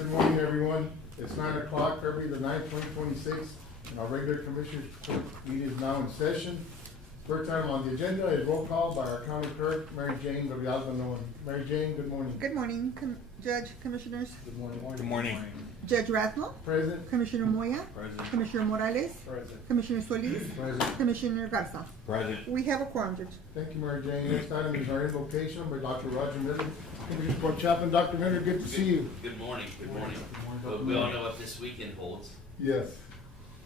Good morning, everyone. It's 9 o'clock, February the 9th, 2026. Our regular commissioners court meeting is now in session. First item on the agenda is roll call by our county clerk, Mary Jane Villalba. Mary Jane, good morning. Good morning, Judge, Commissioners. Good morning. Good morning. Judge Rathmel. Present. Commissioner Moya. Present. Commissioner Morales. Present. Commissioner Solis. Present. Commissioner Garza. Present. We have a quorum, Judge. Thank you, Mary Jane. Next item is our invocation by Dr. Roger Miller. Commissioner Court Chaplain, Dr. Miller, good to see you. Good morning, good morning. Well, we all know what this weekend holds. Yes.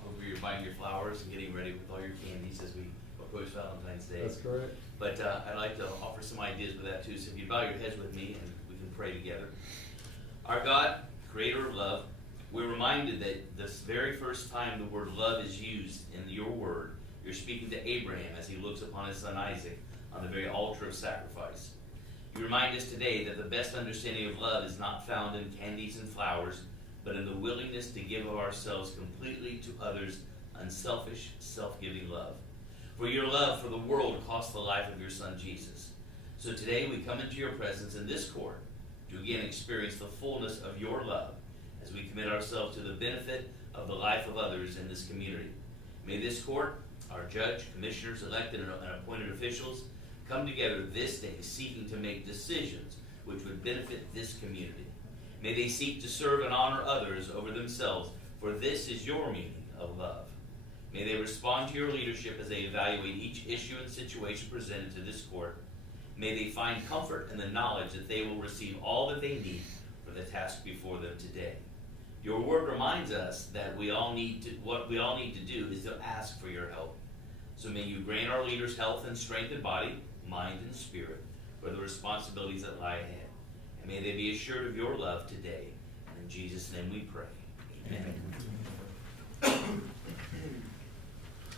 Hope you're buying your flowers and getting ready with all your candies as we approach Valentine's Day. That's correct. But I'd like to offer some ideas with that too. So if you bow your heads with me and we can pray together. Our God, creator of love, we're reminded that this very first time the word love is used in your word, you're speaking to Abraham as he looks upon his son Isaac on the very altar of sacrifice. You remind us today that the best understanding of love is not found in candies and flowers, but in the willingness to give of ourselves completely to others, unselfish, self-giving love. For your love for the world cost the life of your son Jesus. So today we come into your presence in this court to again experience the fullness of your love as we commit ourselves to the benefit of the life of others in this community. May this court, our judge, commissioners, elected and appointed officials, come together this day seeking to make decisions which would benefit this community. May they seek to serve and honor others over themselves, for this is your meaning of love. May they respond to your leadership as they evaluate each issue and situation presented to this court. May they find comfort in the knowledge that they will receive all that they need for the task before them today. Your word reminds us that what we all need to do is to ask for your help. So may you grant our leaders health and strength in body, mind, and spirit for the responsibilities that lie ahead. And may they be assured of your love today. And in Jesus' name we pray. Amen.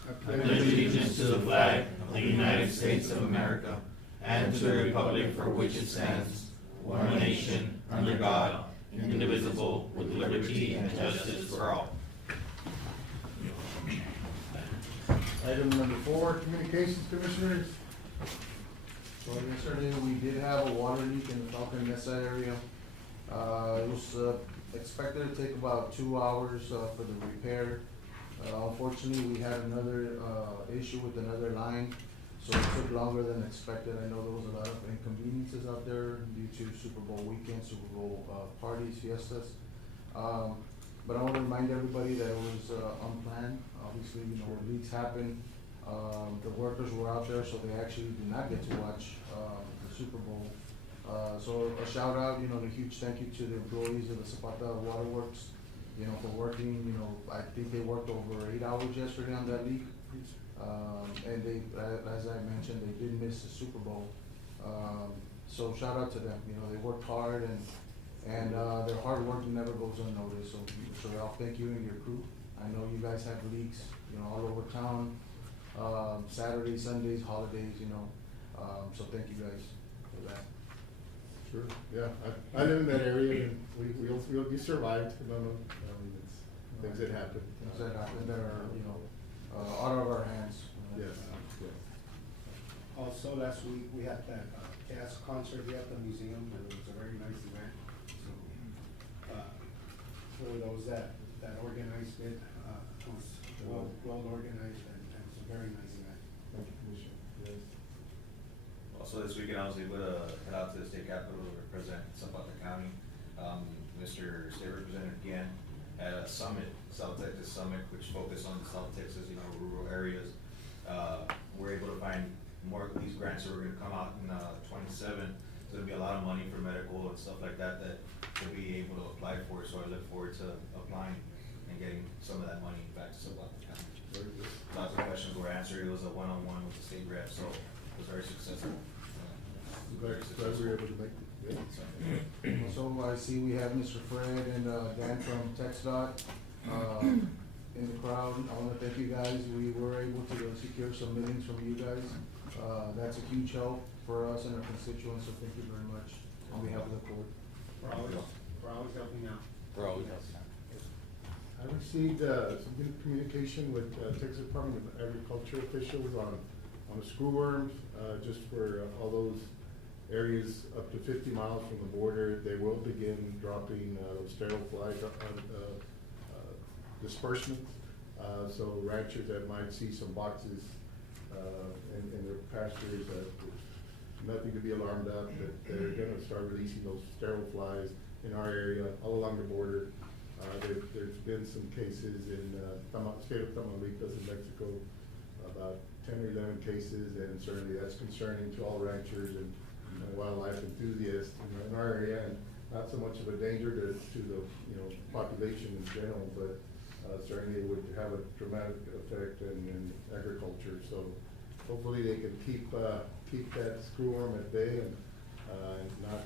I pledge allegiance to the flag of the United States of America and to the republic for which it stands, one nation, under God, indivisible, with liberty and justice for all. Item number 4, communications commissioners. So yesterday we did have a water leak in the Falcon Mesa area. It was expected to take about 2 hours for the repair. Unfortunately, we had another issue with another line, so it took longer than expected. I know there was a lot of inconveniences out there due to Super Bowl weekend, Super Bowl parties, fiestas. But I want to remind everybody that it was unplanned. Obviously, leaks happen. The workers were out there, so they actually did not get to watch the Super Bowl. So a shout out, and a huge thank you to the employees of the Zapata Waterworks, for working. I think they worked over 8 hours yesterday on that leak. And they, as I mentioned, they did miss the Super Bowl. So shout out to them. They worked hard, and their hard work never goes unnoticed. So I'll thank you and your crew. I know you guys have leaks, all over town, Saturdays, Sundays, holidays, so thank you guys for that. Sure, yeah, I live in that area and we survived, it's things that happen. Things that happen that are, out of our hands. Yes, yes. Also, last week, we had that jazz concert here at the museum, and it was a very nice event. So, for those that organized it, it was well organized, and it was a very nice event. Thank you, Commissioner. Yes. Also this weekend, I was able to head out to the state capitol to represent Zapata County. Mr. State Representative again at a summit, South Texas Summit, which focused on South Texas, rural areas. We're able to find more of these grants that are going to come out in 27. So there'll be a lot of money for medical and stuff like that we'll be able to apply for. So I look forward to applying and getting some of that money back to Zapata County. Very good. Lots of questions were answered. It was a one-on-one with the state rep, so it was very successful. Glad we were able to make it. Yeah. So I see we have Mr. Fred and Dan from TxDOT in the crowd. I want to thank you guys. We were able to secure some millions from you guys. That's a huge help for us and our constituents, so thank you very much on behalf of the court. We're always helping out. We're always helping out. I received some good communication with Texas Department of Agriculture officials on the screw worms, just for all those areas up to 50 miles from the border, they will begin dropping those sterile fly disbursements. So ranchers that might see some boxes in their pastures, nothing to be alarmed of, that they're gonna start releasing those sterile flies in our area, all along the border. There's been some cases in state of Tamaulipas in Mexico, about 10 or 11 cases, and certainly that's concerning to all ranchers and wildlife enthusiasts in our area, and not so much of a danger to the population in general, but certainly it would have a dramatic effect in agriculture. So hopefully they can keep that screwworm at bay and not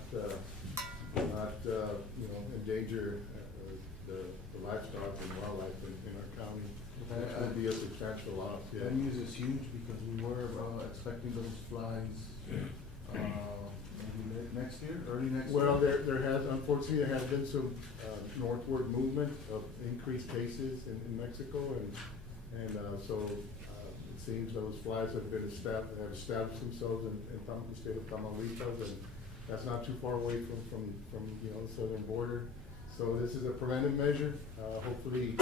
endanger the livestock and wildlife in our county. It would be a substantial loss. Yeah. That news is huge because we were expecting those flies maybe next year, early next year. Well, there has, unfortunately, there has been some northward movement of increased cases in Mexico, and so it seems those flies have established themselves in the state of Tamaulipas, and that's not too far away from the southern border. So this is a preventive measure. Hopefully,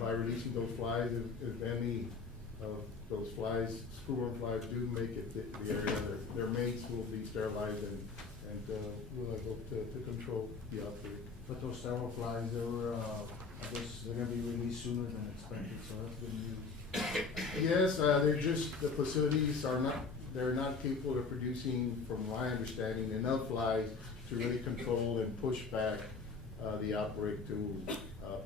by releasing those flies, if any of those flies, screwworm flies, do make it the area, their mates will be sterilized, and we'll hope to control the outbreak. But those sterile flies, they were, I guess they're gonna be released sooner than expected, so that's good news. Yes, the facilities they're not capable of producing, from my understanding, enough flies to really control and push back the outbreak to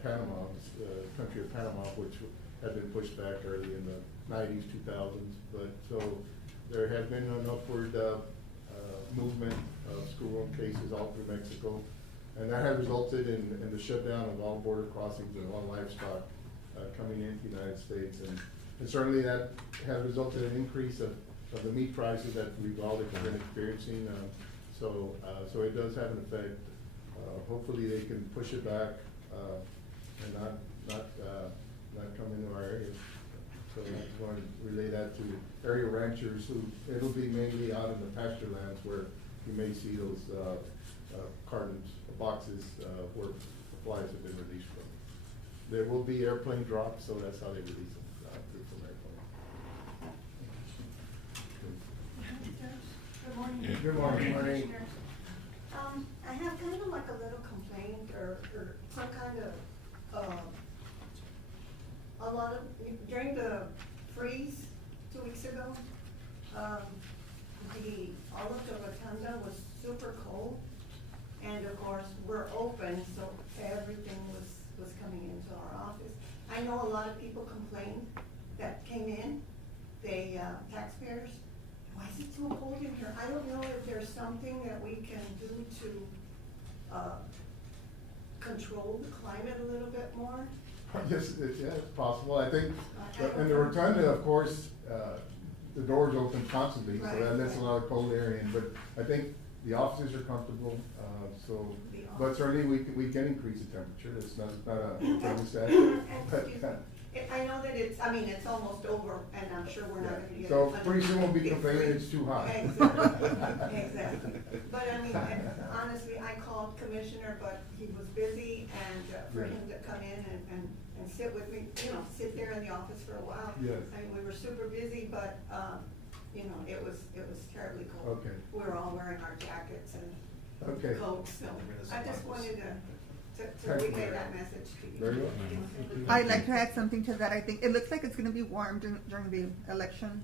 Panama, the country of Panama, which had been pushed back early in the 90s, 2000s. But so there has been an upward movement of screwworm cases all through Mexico, and that has resulted in the shutdown of all border crossings and all livestock coming into the United States, and certainly that has resulted in an increase of the meat prices that we've all been experiencing. So it does have an effect. Hopefully they can push it back and not come into our area. So I just want to relay that to area ranchers who, it'll be mainly out in the pasture lands where you may see those cartons, boxes where the flies have been released from. There will be airplane drops, so that's how they release them, from airplane. Good morning. Good morning. Commissioners. I have kind of like a little complaint or some kind of, a lot of, during the freeze 2 weeks ago, all of the rotunda was super cold. And of course, we're open, so everything was coming into our office. I know a lot of people complained that came in, taxpayers, why is it so cold in here? I don't know if there's something that we can do to control the climate a little bit more. Yes, it's possible. I think, in the rotunda, of course, the door's open constantly, so that lets a lot of cold air in. But I think the offices are comfortable, but certainly we can increase the temperature. It's not a thermostat. I know that it's almost over, and I'm sure we're not gonna get. So pretty soon we'll be complaining it's too hot. Exactly. But I mean, honestly, I called Commissioner, but he was busy, and for him to come in and sit with me, sit there in the office for a while. Yes. I mean, we were super busy, but, it was terribly cold. Okay. We were all wearing our jackets and Okay. coats, so I just wanted to relay that message to you. Very well. I'd like to add something to that. I think it looks like it's gonna be warm during the election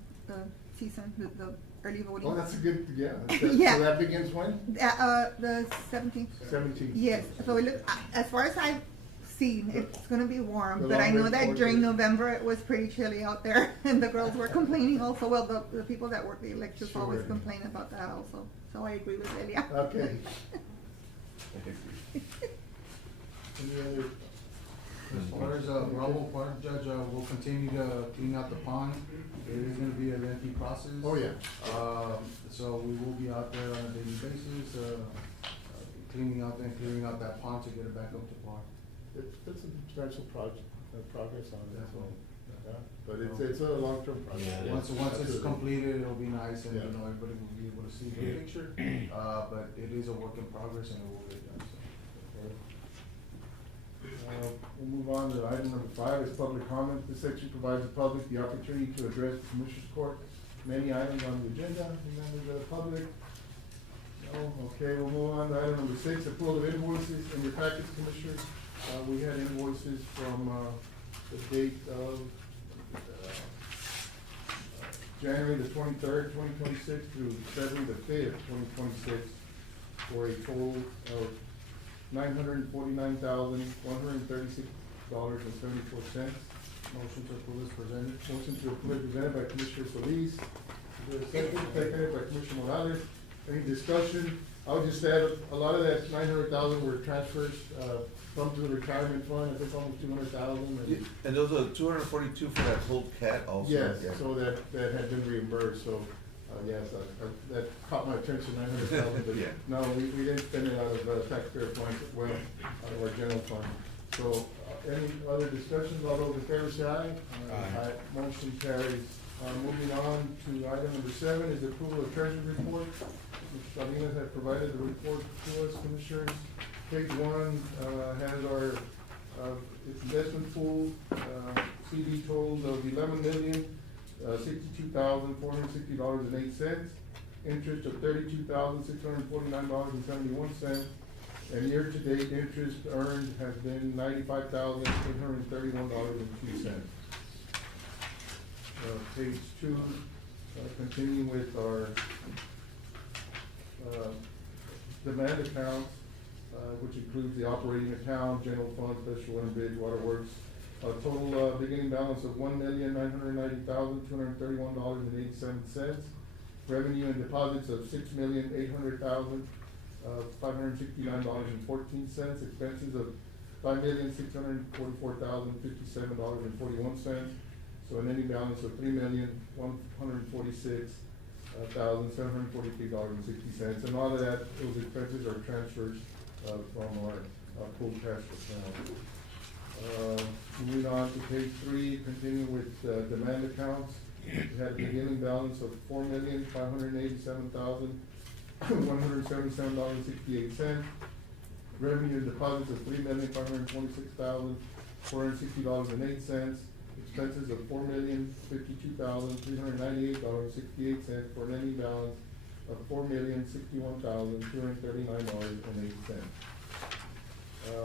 season, the early voting. Oh, that's a good, yeah. Yeah. So that begins when? The 17th. 17th. Yes, so it looks, as far as I've seen, it's gonna be warm, The but I know longer that during quarters. November, it was pretty chilly out there, and the girls were complaining also. Well, the people that work the elections always Sure. complain about that also, so I agree with Delia. Okay. Any other? As far as Bravo Park, Judge, we'll continue to clean out the pond. It is gonna be a lengthy process. Oh, yeah. So we will be out there on a daily basis, cleaning out and clearing out that pond to get it back up to par. It's a substantial progress on that, so Yeah, but it's a long-term project. Yeah, Once it's Absolutely. completed, it'll be nice and, Yeah. you know, everybody will be able to see the picture. But it is a work in progress and it will get done, so. We'll move on to item number 5, is public comment. This section provides the public the opportunity to address the Commissioners Court. Many items on the agenda, any members of the public? No, okay, we'll move on to item number 6, approval of invoices. In your packets, Commissioners, we had invoices from, the date of, January the 23rd, 2026 through February the 5th, 2026, for a total of $949,136.74. Motion to approve is presented. Motion to approve presented by Commissioner Solis. Is there a second? Seconded by Commissioner Morales. Any discussion? I would just add, a lot of that 900,000 were transfers, from to the retirement fund, I think almost 200,000. And those are 242 for that whole cat also? Yes, Yeah. so that had been reimbursed, so, yes, that caught my attention, 900,000, but Yeah. no, we didn't spend it out of taxpayer funds, well, out of our general fund. So, any other discussions, all those in favor say aye. Aye. Motion carries. Moving on to item number 7 is approval of treasury report. Mr. Salinas has provided the report to us, Commissioners. Page 1, has our, investment pool, CD totals of $11,062,460.08, interest of $32,649.71, and year-to-date interest earned has been $95,831.02. Page 2, continuing with our, demand accounts, which includes the operating account, general fund, special and bridge, waterworks. Total, beginning balance of $1,990,231.87. Revenue and deposits of $6,800,569.14. Expenses of $5,644,057.41. So an ending balance of $3,146,743.60. And all of that, those expenses are transfers from our pool cash account. Moving on to page 3, continuing with demand accounts. We had a beginning balance of $4,587,177.68. Revenue and deposits of $3,526,460.08. Expenses of $4,052,398.68 for an ending balance of $4,061,239.08.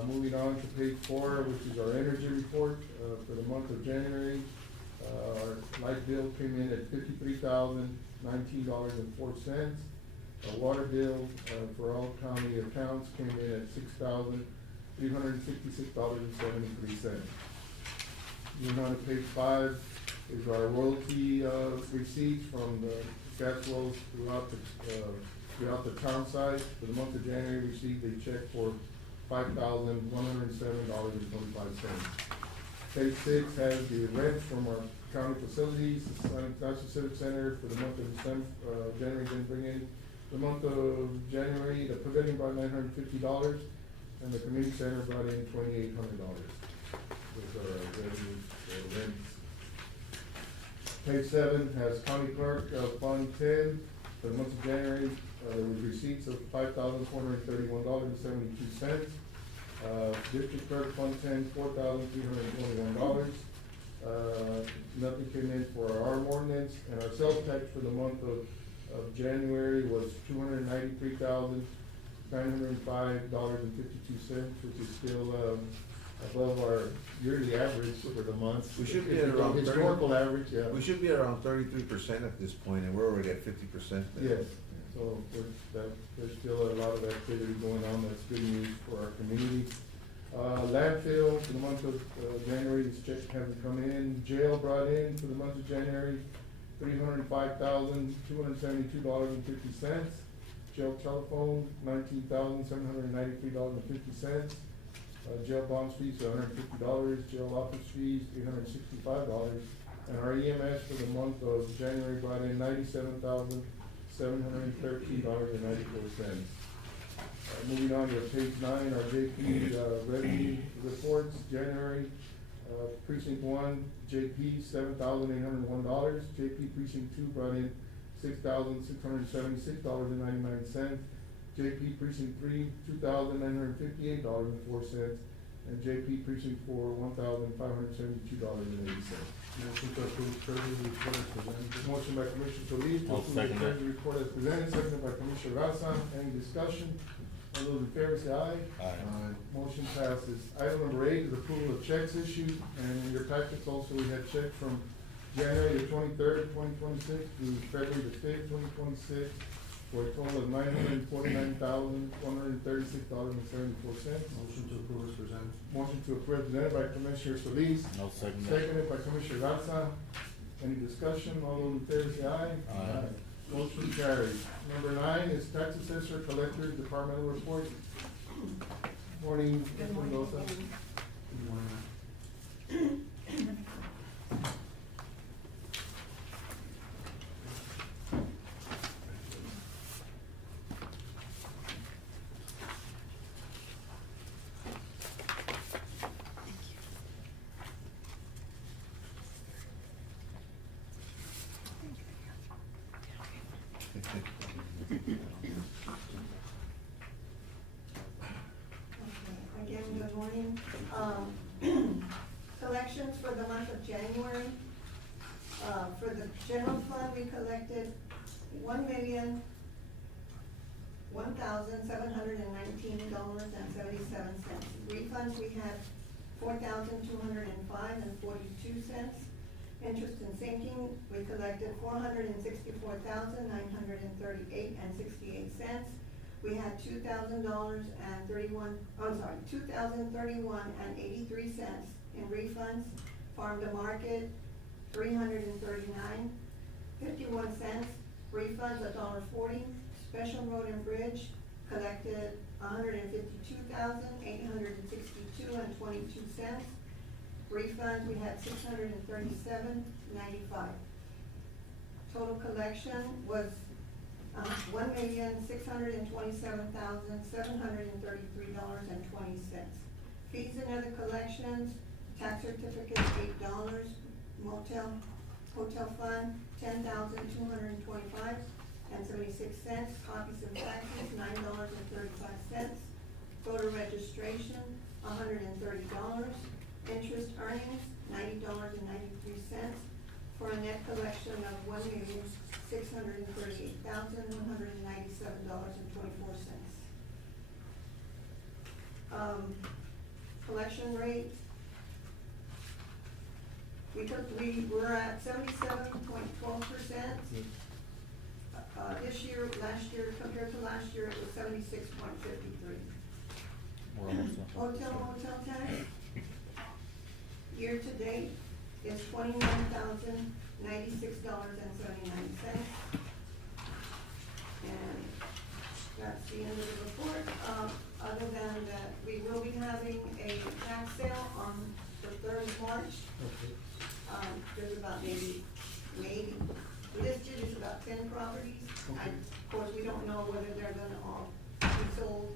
Moving on to page 4, which is our energy report for the month of January. Our light bill came in at $53,019.04. Our water bill for all county accounts came in at $6,366.73. Moving on to page 5 is our royalty receipts from the gas wells throughout the town side. For the month of January, we received a check for $5,107.25. Page 6 has the rents from our county facilities. National Civic Center for the month of January didn't bring in. The month of January, the pavilion brought $950, and the community center brought in $2,800. Those are our revenues, rents. Page 7 has County Clerk, Fund 10. For the month of January, there was receipts of $5,431.72. District Clerk, Fund 10, $4,321. Nothing came in for our arm ordinance, and our sales tax for the month of January was $293,905.52, which is still, above our yearly average for the month. We should be at around historical average, yeah. We should be around 33% at this point, and we're already at 50%. Yes, so there's still a lot of activity going on. That's good news for our community. Landfill for the month of January, this check hasn't come in. Jail brought in for the month of January $305,272.50. Jail telephone $19,793.50. Jail bonds fees $150. Jail office fees $365. And our EMS for the month of January brought in $97,713.94. Moving on to page 9, our JP revenue reports. January, Precinct one, JP, $7,801. JP Precinct two brought in $6,676.99. JP Precinct three, $2,958.04. And JP Precinct four, $1,572.80. Motion to approve treasurer's report as presented. Motion by Commissioner Solis to I'll approve the second that. treasury report as presented, seconded by Commissioner Garza. Any discussion? All those in favor say aye. Aye. Motion passes. Item number 8 is approval of checks issued, and in your packets also, we had checks from January the 23rd, 2026 to February the 5th, 2026, for a total of $949,136.74. Motion to approve as presented. Motion to approve presented by Commissioner Solis, I'll second that. seconded by Commissioner Garza. Any discussion? All those in favor say aye. Aye. Motion carries. Number 9 is tax assessor collector departmental report. Morning, Good Mr. morning Mendoza. again. Good morning, ma'am. Okay, again, good morning. Collections for the month of January. For the general fund, we collected $1,719.77. Refunds, we had $4,205.42. Interest and sinking, we collected $464,938.68. We had $2,031.83 in refunds. Farm to market, $339.51. Refunds, $1.40. Special road and bridge, collected $152,862.22. Refunds, we had $637.95. Total collection was $1,627,733.20. Fees and other collections, tax certificates, $8. Hotel fund, $10,225.76. Copies of taxes, $9.35. Voter registration, $130. Interest earnings, $90.93, for a net collection of $1,638,197.24. Collection rate, we were at 77.12%. This year, last year, compared to last year, it was 76.53. We're almost done. Hotel tax, year to date is $29,096.79. And that's the end of the report. Other than that, we will be having a tax sale on the 3rd of March. There's about maybe listed is about 10 properties. Okay. Of course, we don't know whether they're gonna all be sold,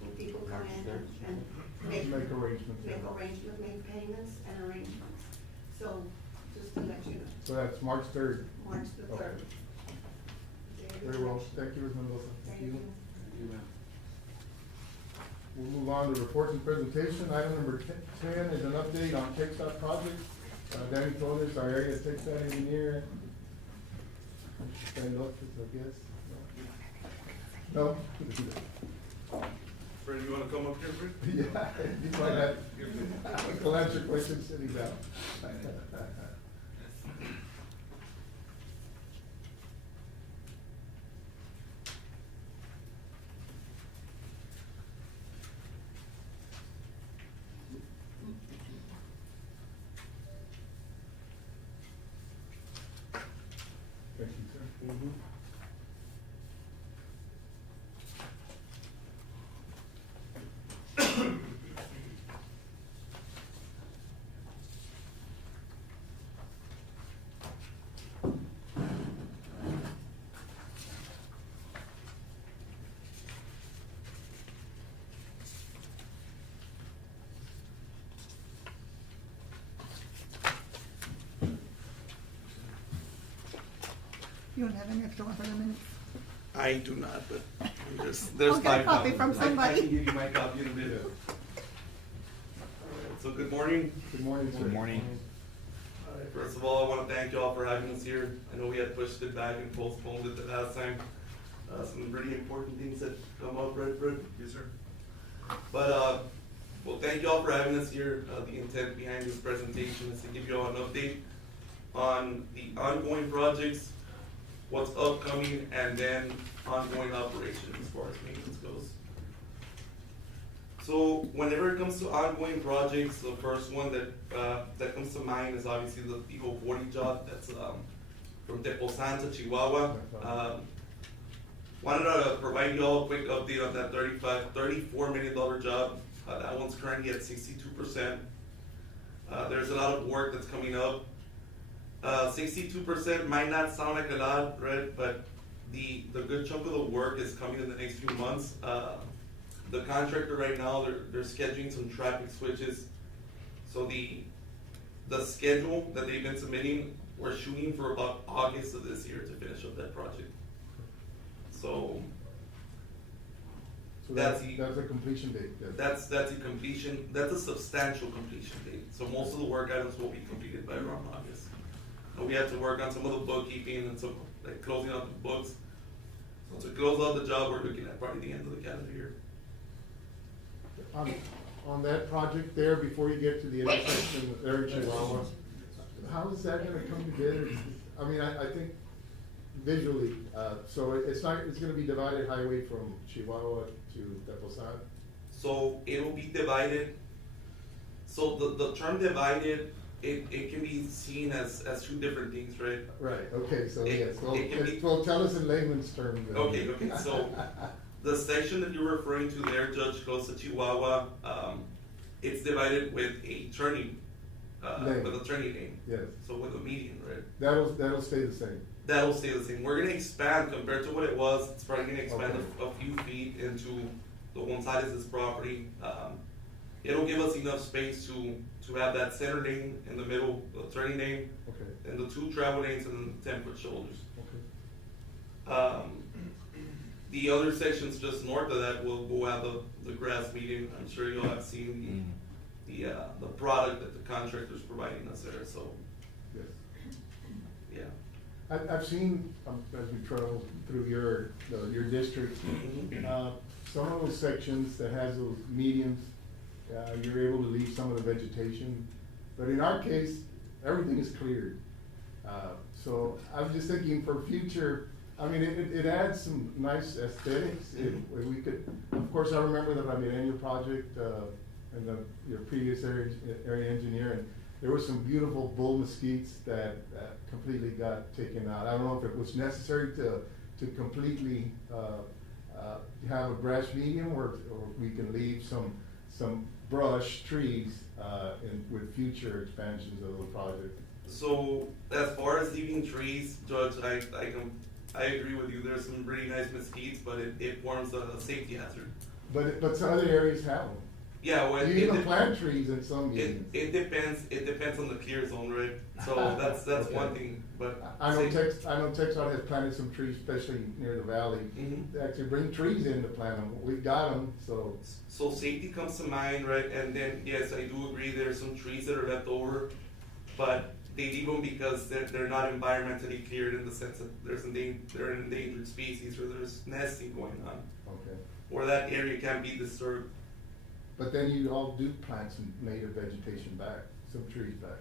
when people come in and make arrangements. make payments and arrangements. So, just to let you know, So that's March 3rd. March the Okay. 3rd. Very well. Thank you, Ms. Mendoza. Thank you. Thank you, ma'am. We'll move on to reports and presentation. Item number 10 is an update on TechStop project. Danny told us our area TechStop engineer. Stand up, I guess. No? Fred, you wanna come up here, Fred? Yeah, you might have, he'll answer questions sitting down. Thank you, sir. You don't have any extra one for the minutes? I do not, but there's I'll get a my copy from I somebody. can give you my copy in a minute. Alright, so good morning. Good morning, sir. Good morning. Alright, first of all, I wanna thank you all for having us here. I know we had pushed it back and postponed it the last time. Some really important things that come up, right, Fred? Yes, sir. But, well, thank you all for having us here. The intent behind this presentation is to give you all an update on the ongoing projects, what's upcoming, and then ongoing operations as far as maintenance goes. So whenever it comes to ongoing projects, the first one that comes to mind is obviously the Eagle 40 job that's from Tepozan to Chihuahua. Wanted to provide you all a quick update on that $34 million job. That one's currently at 62%. There's a lot of work that's coming up. 62% might not sound like a lot, right? But the good chunk of the work is coming in the next few months. The contractor right now, they're scheduling some traffic switches. So the schedule that they've been submitting, we're shooting for about August of this year to finish up that project. So That's a completion date. Yes. that's a completion, that's a substantial completion date. So most of the work items will be completed by around August. And we have to work on some of the bookkeeping and some, like closing out the books. So to close out the job, we're looking at probably the end of the calendar year. On that project there, before you get to the intersection with Air Chihuahua, how is that gonna come together? I mean, I think visually, so it's gonna be divided highway from Chihuahua to Tepozan? So it'll be divided, so the term divided, it can be seen as two different things, right? Right, okay, so It- yes, it can be- well, tell us in layman's terms. then. Okay, so the section that you're referring to there, Judge, close to Chihuahua, it's divided with a turning, Lane. with a turning lane. Yes, So with a median, right? that'll stay the same. That'll stay the same. We're gonna expand compared to what it was. It's probably gonna expand Okay. a few feet into the Gonzalez's property. It'll give us enough space to have that center lane in the middle, the turning lane, Okay, and the two travel lanes and the 10-foot shoulders. okay. The other sections just north of that will have the grass median. I'm sure you'll have seen the product that the contractor's providing us there, so, Yes. yeah. I've seen, as we travel through your district, some of those sections that has those medians, you're able to leave some of the vegetation. But in our case, everything is cleared. So I was just thinking for future, I mean, it adds some nice aesthetics. We could, of course, I remember the Ramireño project, and your previous area engineer, and there were some beautiful bull mesquites that completely got taken out. I don't know if it was necessary to completely have a grass medium, or we can leave some brush trees with future expansions of the project. So as far as leaving trees, Judge, I agree with you. There's some really nice mesquites, but it forms a safety hazard. But some other areas have them. Yeah, well, You even plant trees in some mediums. it depends on the clear zone, right? So that's Okay. one thing, but. I know Texas has planted some trees, especially near the valley. Mhm. They actually bring trees in to plant them. We got them, so. So safety comes to mind, right? And then, yes, I do agree, there's some trees that are left over, but they leave them because they're not environmentally cleared in the sense that they're an endangered species, or there's nesting going on, Okay. or that area can be disturbed. But then you all do plant some native vegetation back, some trees back.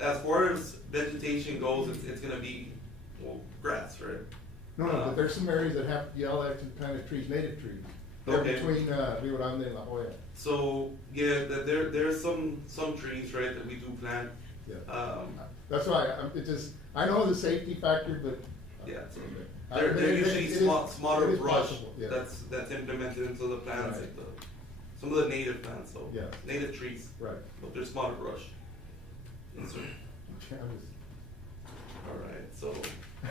As far as vegetation goes, it's gonna be, well, grass, right? No, but there's some areas that have, y'all actually planted trees, native trees. They're Okay. between, Rio Grande and La Jolla. So, yeah, there's some trees, right, that we do plant. Yeah. That's why, I know the safety factor, but. Yeah, I they're mean, usually it is- smaller it is brush possible, yeah. that's implemented into the plants, Right. like some of the native plants, so. Yeah. Native trees, Right. but they're smaller brush. Yes, sir. Alright, so,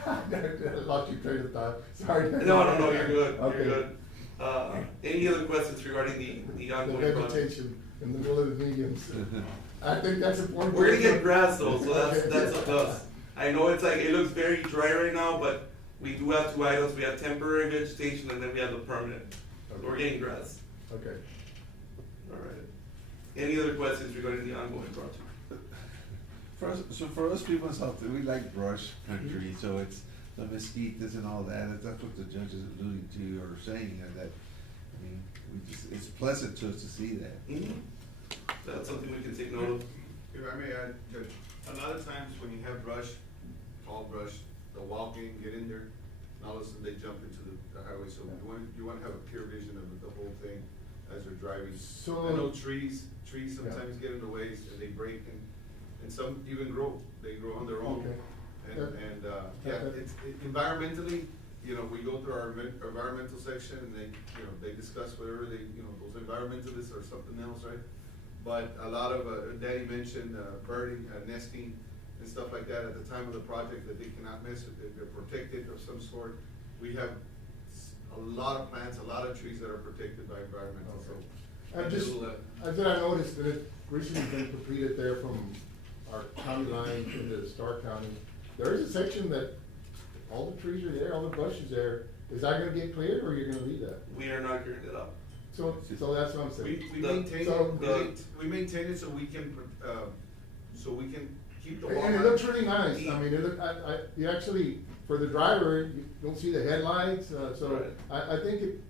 I lost your train of thought, sorry. no, you're good, Okay. you're good. Any other questions regarding the The ongoing project? vegetation in the middle of the mediums. I think that's important. We're gonna get grass though, so that's Okay. a plus. I know it's like, it looks very dry right now, but We do have two items, we have temporary vegetation and then we have the permanent. So we're getting grass. Okay. Alright. Any other questions regarding the ongoing project? For us people in South, we like brush country, so it's the mosquitoes and all that, that's what the judge is alluding to or saying, that, I mean, it's pleasant to us to see that. That's something we can take note of. If I may add, Judge, a lot of times when you have brush, tall brush, they'll walk in, get in there, and all of a sudden they jump into the highway, so you wanna have a clear vision of the whole thing as they're driving. So- I know trees sometimes get in the way, and they break, and some even grow, they grow on their own. Okay. It's environmentally, you know, we go through our environmental section, and they discuss whatever those environmentalists or something else, right? But a lot of, Daddy mentioned, birding, nesting, and stuff like that at the time of the project, that they cannot mess with it, they're protected of some sort. We have a lot of plants, a lot of trees that are protected by environmental, so. I noticed that it recently been completed there from our county line into Stark County. There is a section that all the trees are there, all the bushes there. Is that gonna get cleared, or you're gonna leave that? We are not clearing it up. So that's what I'm saying. We The- maintain so- it, we maintain it so we can keep the water. And it looks really nice. I mean, it look, you actually, for the driver, you don't see the headlights, so Right. I think it,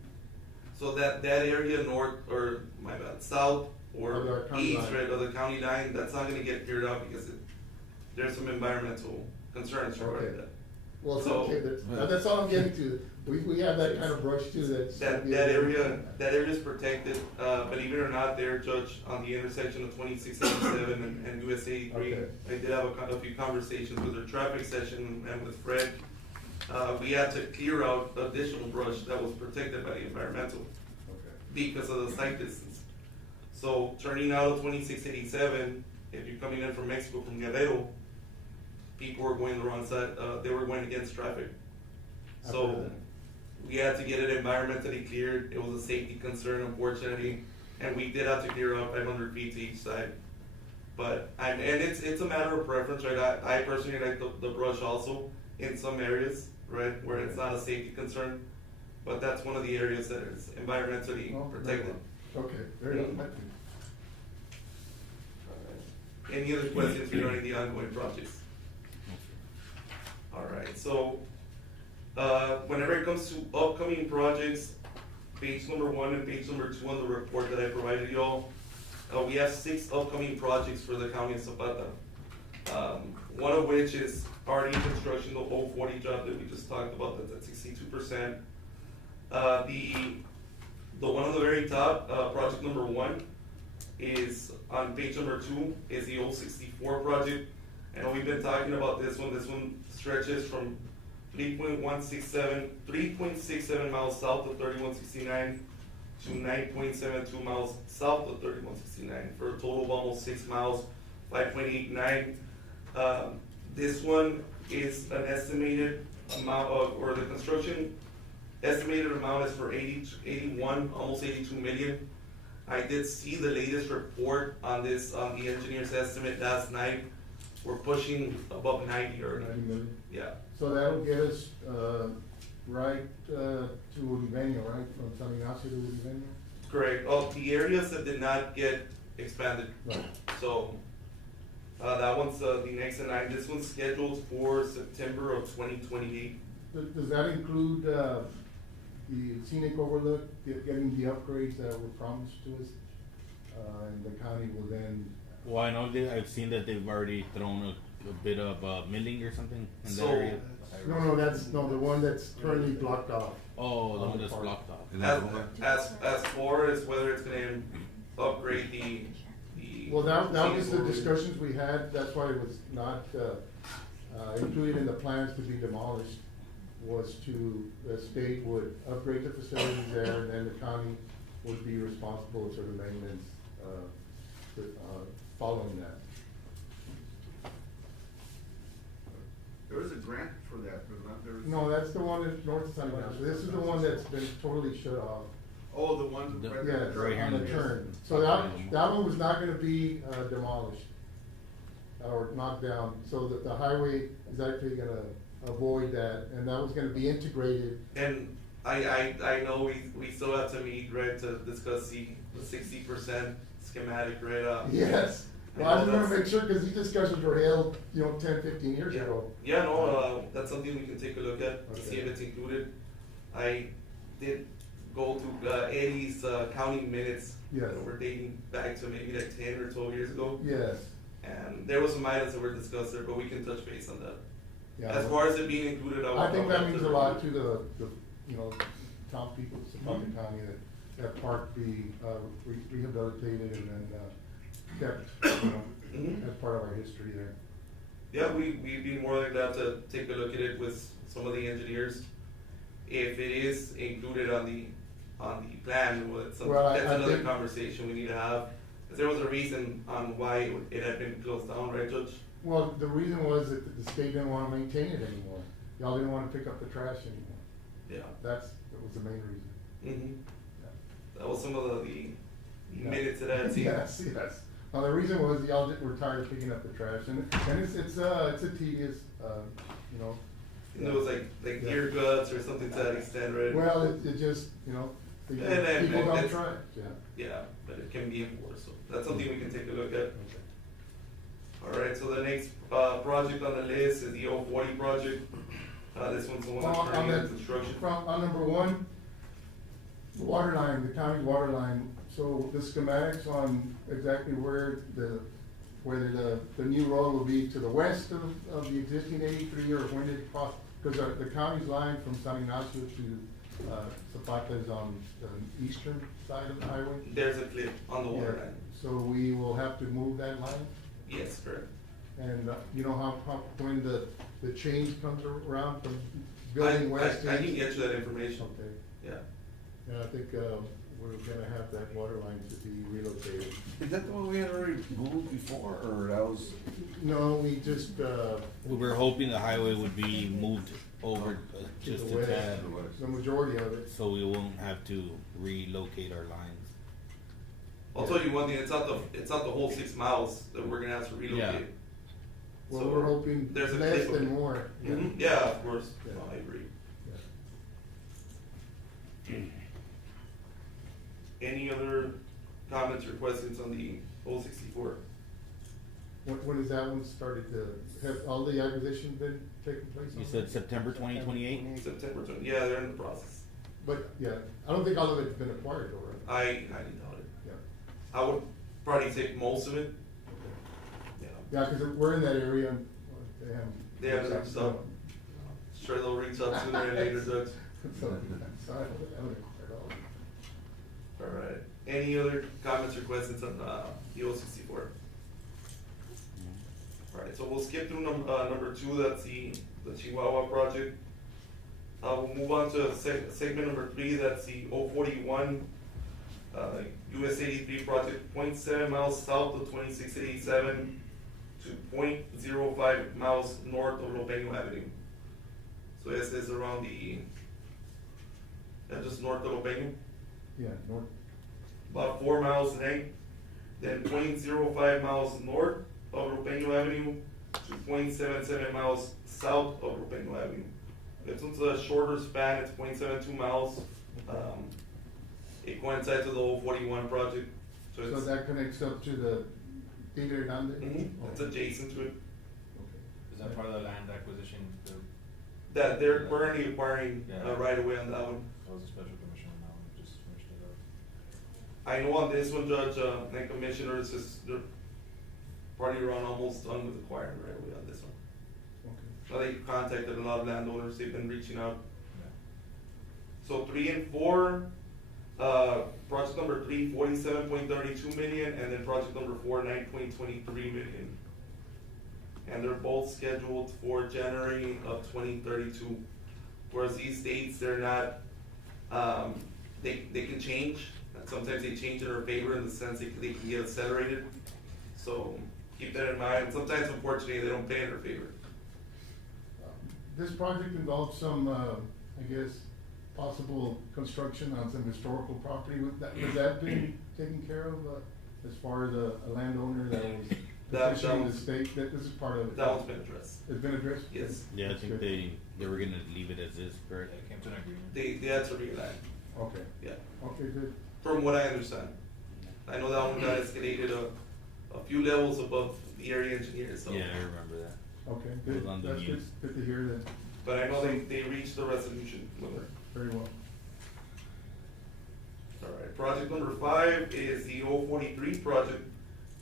So that area north, or my bad, south Of our or county east, line. right, of the county line, that's not gonna get cleared up because there's some environmental concerns regarding Okay. that. well, it's So- okay, that's all I'm getting to. We have that kind of brush too, that's. That area is protected, believe it or not, there, Judge, on the intersection of 2687 and US 83. Okay. I did have a few conversations with their traffic session and with Fred. We had to clear out additional brush that was protected by the environmental Okay. because of the site distance. So turning out of 2687, if you're coming in from Mexico, from Guerrero, people were going the wrong side, they were going against traffic. After So that. we had to get it environmentally cleared. It was a safety concern, unfortunately, and we did have to clear out 500 feet to each side. But, and it's a matter of preference, right? I personally like the brush also in some areas, right, where it's not a safety concern. But that's one of the areas that is environmentally Well, protected. Okay, very good. Any other questions regarding the ongoing projects? Alright, so, whenever it comes to upcoming projects, page number 1 and page number 2 on the report that I provided you all, we have 6 upcoming projects for the county of Zapata. One of which is already in construction, the 040 job that we just talked about, that's at 62%. The one on the very top, project number 1, is on page number 2, is the 064 project. And we've been talking about this one. This one stretches from 3.67 miles south of 3169 to 9.72 miles south of 3169 for a total of almost 6 miles, 5.89. This one is an estimated amount of, or the construction estimated amount is for 81, almost 82 million. I did see the latest report on this, on the engineer's estimate last night. We're pushing above 90 already. 90 million. Yeah, So that'll get us, right, to Ulivenio, right, from San Ignacio to Ulivenio? correct. Oh, the areas that did not get expanded. Right. So, that one's, the next in line. This one's scheduled for September of 2028. Does that include, the scenic overlook, getting the upgrades that were promised to us? And the county will then, Well, I know I've seen that they've already thrown a bit of milling or something in that So- area. no, the one that's currently blocked off. Oh, the On one the that's park. blocked off. As far as whether it's gonna upgrade the. Well, that was scenic the overlook. discussions we had, that's why it was not, included in the plans to be demolished, was the state would upgrade the facilities there, and then the county would be responsible for the maintenance, following that. There was a grant for that, was not there? No, that's the one that's north of San Ignacio, this is the one that's been totally shut off. Oh, the one. The- right Yeah, there. right on the hand. turn, so that one was not gonna be, demolished, or knocked down, so that the highway is actually gonna avoid that, and that was gonna be integrated. And I know we still have to meet, right, to discuss the 60% schematic, right? Yes, well, I just wanna make sure, cause these discussions were held, 10, 15 years Yeah, ago. yeah, no, that's something we can take a look at, to see if Okay. it's included. I did go to Eddie's county minutes. Yes. That were dating back to maybe like 10 or 12 years ago. Yes, And there was some items that were discussed there, but we can touch base on that. yeah. As far as it being included, I think that I'll means a lot to the townspeople, Zapata Mhm. County, that park be, rehabilitated and then, kept, Mhm. as part of our history there. Yeah, we'd be more than glad to take a look at it with some of the engineers. If it is included on the plan, well, Well, I that's another think- conversation we need to have. 'Cause there was a reason on why it had been closed down, right, Judge? Well, the reason was that the state didn't wanna maintain it anymore. Y'all didn't wanna pick up the trash anymore. Yeah. That was the main reason. Mm-hmm. Yeah. That was some of the Yeah. minutes that I had seen. Yes, yes. Well, the reason was y'all were tired of picking up the trash, and it's a tedious, And it was like Yeah. deer guts or something to that extent, right? Well, it just, people And don't it's- try, yeah. Yeah, but it can be enforced, so that's something we can take a look at. Okay. Alright, so the next, project on the list is the 040 project. This one's the one Well, that's on turning that, into construction. on number one, the water line, the county water line, so the schematics on exactly where the new road will be to the west of the existing 83, or when it cross, because the county's line from San Ignacio to, Zapata is on the eastern side of the highway. There's a clip on the water Yeah. line. So we will have to move that line, Yes, correct. and, when the change comes around from building west. I can get you that information. Okay. Yeah. Yeah, I think, we're gonna have that water line to be relocated. Is that the one we had already moved before, or that was? No, we just, We were hoping the highway would be moved over to just the a west, tad, the majority of it. so we won't have to relocate our lines. I'll tell you one thing, it's not the whole 6 miles that we're gonna have to relocate. Well, So, we're hoping there's a less clip of than it. more. Mhm. Yeah, of course, Yeah. No, I agree. Yeah. Any other comments or questions on the 064? When is that one started have all the acquisitions been taking place? You on said that? September 2028? September 20, yeah, they're in the process. But, yeah, I don't think all of it's been acquired though, right? I didn't know it. Yeah. I would probably take most of it, Okay. yeah. Yeah, cause we're in that area and they haven't. They haven't reached out. Sure they'll reach out sooner or later, Judge. So I haven't acquired all of it. Alright, any other comments or questions on, the 064? Alright, so we'll skip through number 2, that's the Chihuahua project. We'll move on to segment number 3, that's the 041, US 83 project, 0.7 miles south of 2687 to 0.05 miles north of Lopeño Avenue. So this is around just north of Lopeño, Yeah, north, about 4 miles in length, then 0.05 miles north of Lopeño Avenue to 0.77 miles south of Lopeño Avenue. This one's a shorter span, it's 0.72 miles. It coincides with the 041 project, so so it's, that connects up to the Tigre Grande? it's adjacent to it. Okay. Is that part of the land acquisition, That they're currently acquiring, Yeah. right away on that one. that was a special commission on that one, just finished it up? I know on this one, Judge, and Commissioners, they're probably around almost done with acquiring right away on this one. Okay. So they contacted a lot of landowners, they've been reaching out. Yeah. So 3 and 4, project number 3, 47.32 million, and then project number 4, 9.23 million. And they're both scheduled for January of 2032. Whereas these dates, they're not, they can change. And sometimes they change in our favor in the sense they can get accelerated. So keep that in mind. Sometimes, unfortunately, they don't pay in our favor. This project involves some, I guess, possible construction on some historical property. Was that been taken care of, as far as a landowner that was That petitioning the one's, state, that this is part of it. that one's been addressed, It's been addressed? yes. Yeah, I think they were gonna leave it as is, correct? They came to an agreement. They had to realize, Okay, yeah, okay, good. from what I understand. I know that one got escalated a few levels above the area engineer, so. Yeah, I remember that. Okay, It good. was on the That's good, news. good to hear that. But I know they reached the resolution with her. Very well. Alright, project number 5 is the 043 project,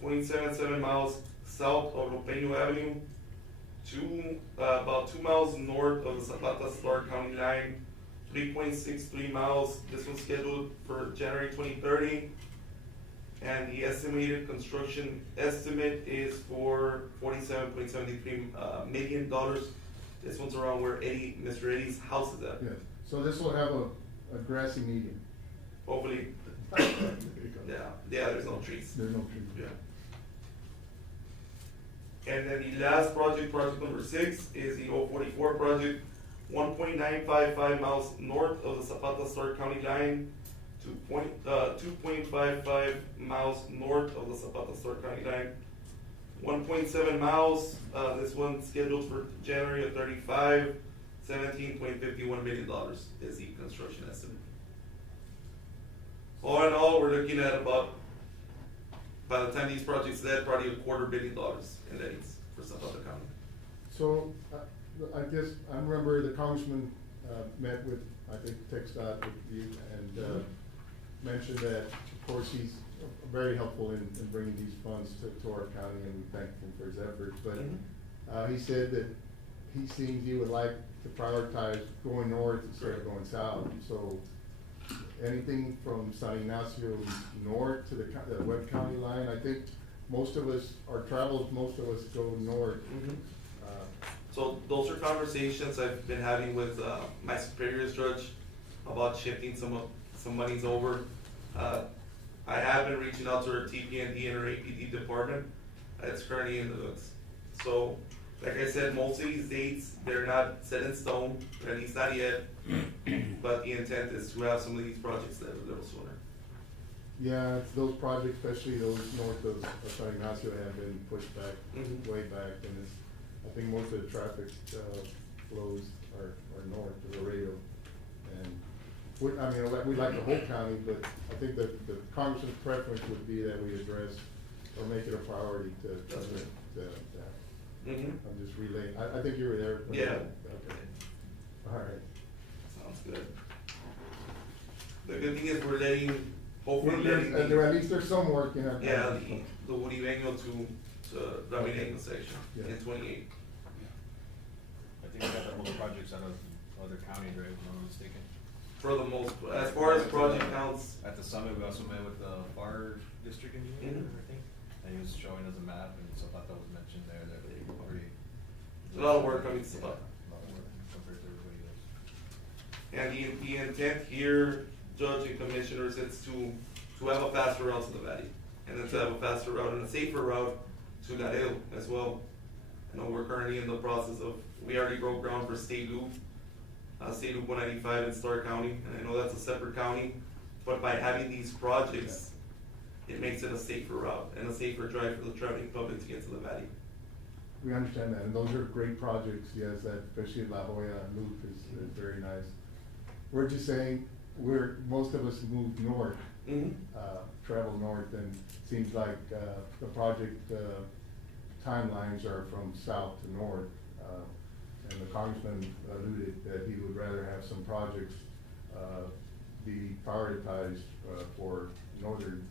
0.77 miles south of Lopeño Avenue, about 2 miles north of the Zapata Stark County line, 3.63 miles, this one's scheduled for January 2030. And the estimated construction estimate is for $47.73 million. This one's around where Mr. Eddie's house is at. Yes, so this will have a grassy median. Hopefully, There you go. yeah, there's no trees. There's no trees. Yeah. And then the last project, project number 6, is the 044 project, 1.955 miles north of the Zapata Stark County line, 2.55 miles north of the Zapata Stark County line, 1.7 miles, this one's scheduled for January of 35, $17.51 million is the construction estimate. All in all, we're looking at about, by the time these projects dead, probably $250 million in lettings for Zapata County. So, I guess, I remember the congressman, met with, I think, TxDOT with you, and, mentioned that, of course, he's very helpful in bringing these funds to our county, and we thank him for his efforts, but, he said that he would like to prioritize going north instead of going south, so anything from San Ignacio north to the Webb County line, I think most of us go north. So those are conversations I've been having with my superiors judge about shifting some monies over. I have been reaching out to our TPND and our APD department. It's currently in the books. So, like I said, most of these dates, they're not set in stone, at least not yet. But the intent is to have some of these projects that are a little sooner. Yeah, it's those projects, especially those north of San Ignacio, have been pushed back, way back, and it's, I think most of the traffic, flows are north of Laredo. And, we'd like the whole county, but I think that the congressman's preference would be that we address or make it a priority to I'm just relaying, I think you were there. Yeah. Okay. All right. Sounds good. The good thing is we're letting, hopefully letting At least there's some work in our. yeah, the Uribeño to Ramirez section in 28. I think we got the whole projects out of other counties, right, if I'm not mistaken. For the most, as far as project counts, At the summit, we also met with the fire district engineer, I think, and he was showing us a map, and Zapata was mentioned there, that they already. a lot of work coming to Yeah, Zapata. a lot of work compared to everybody else. And the intent here, Judge and Commissioners, is to have a faster route to the valley. And then to have a faster route and a safer route to Laredo as well. I know we're currently in the process of, we already broke ground for State Loop, State Loop 195 in Stark County, and I know that's a separate county. But by having these projects, it makes it a safer route and a safer drive for the traveling public to get to the valley. We understand that, and those are great projects, yes, that, especially La Jolla Loop is very nice. We're just saying, most of us move north, travel north, and seems like, the project, timelines are from south to north. And the congressman alluded that he would rather have some projects, be prioritized, for the northern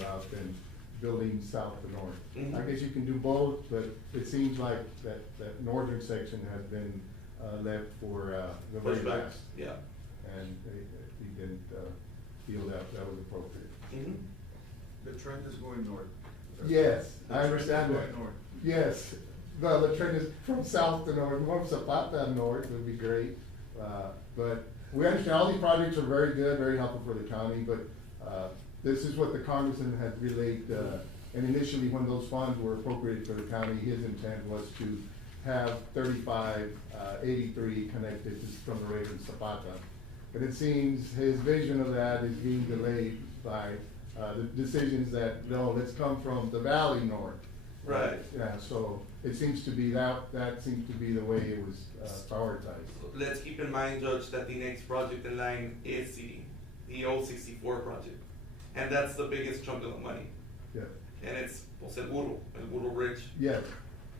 route than building south to north. I guess you can do both, but it seems like that northern section has been, left for, the very Pushback, last. yeah. And he didn't, feel that was appropriate. The trend is going north. Yes, The I trend understand is that. going north. Yes, well, the trend is from south to north, more Zapata north would be great. But we understand all these projects are very good, very helpful for the county, but, this is what the congressman had relayed, and initially when those funds were appropriated for the county, his intent was to have 3583 connected from Laredo to Zapata. But it seems his vision of that is being delayed by, the decisions that, no, let's come from the valley north. Right. Yeah, so it seems to be that seems to be the way it was prioritized. Let's keep in mind, Judge, that the next project in line is the old 64 project. And that's the biggest chunk of the money. Yeah. And it's El Burro Ridge. Yeah.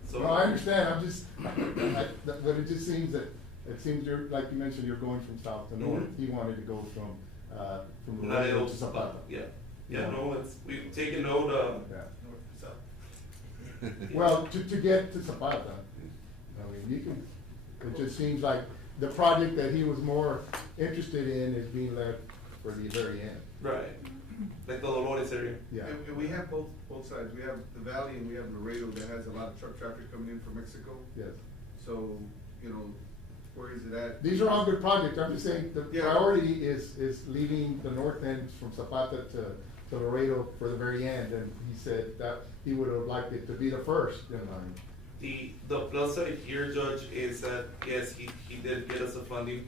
So No, I understand, I'm just, but it just seems that, it seems you're, like you mentioned, you're going from south to north. Mhm. He wanted to go from Laredo Laredo to to Zapata. Yeah. Yeah, no, we've taken note, Yeah. North to south. Well, to get to Zapata, I mean, you can, it just seems like the project that he was more interested in is being left for the very end. right, like the Dolores area. Yeah. And we have both sides, we have the valley and we have Laredo that has a lot of truck traffic coming in from Mexico. Yes. So, you know, where is it at? These are all good projects, I'm just saying, the Yeah. priority is leaving the north end from Zapata to Laredo for the very end, and he said that he would have liked it to be the first in line. The plus side here, Judge, is that, yes, he did get us the funding,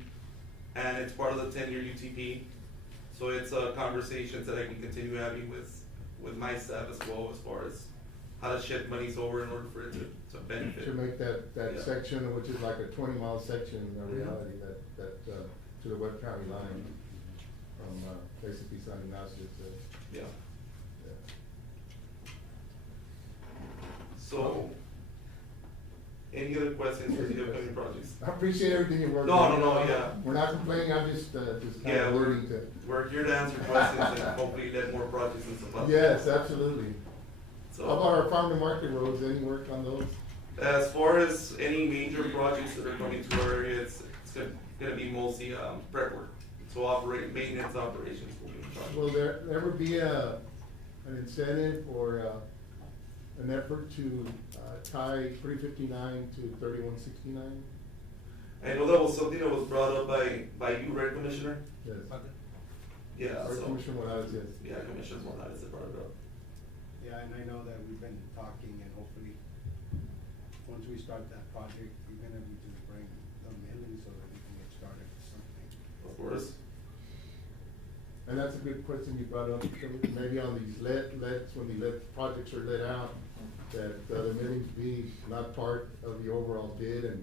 and it's part of the 10-year UTP. So it's conversations that I can continue having with my staff as well, as far as how to shift monies over in order for it to benefit. To make that Yeah. section, which is like a 20-mile section, a Mhm. reality, that, to the Webb County line, from, basically San Ignacio to, Yeah. yeah. So, any other questions for the upcoming projects? I appreciate everything you worked No, on. no, yeah. We're not complaining, I'm just kind Yeah, of we're, learning to. we're here to answer questions and hopefully get more projects in Zapata. Yes, absolutely. So, How about our farm to market roads, any work on those? as far as any major projects that are coming to our area, it's gonna be mostly, prep work. So maintenance operations will be in charge. Will there ever be an incentive or an effort to tie 359 to 3169? I know that was something that was brought up by you, right, Commissioner? Yes. Yeah, Or so, Commissioner Morales, yes. yeah, Commissioner Morales had brought it up. Yeah, and I know that we've been talking, and hopefully, once we start that project, even if we just bring the milling so that we can get started with something. Of course. And that's a good question you brought up, maybe on these lets, when the projects are let out, that the millings be not part of the overall bid and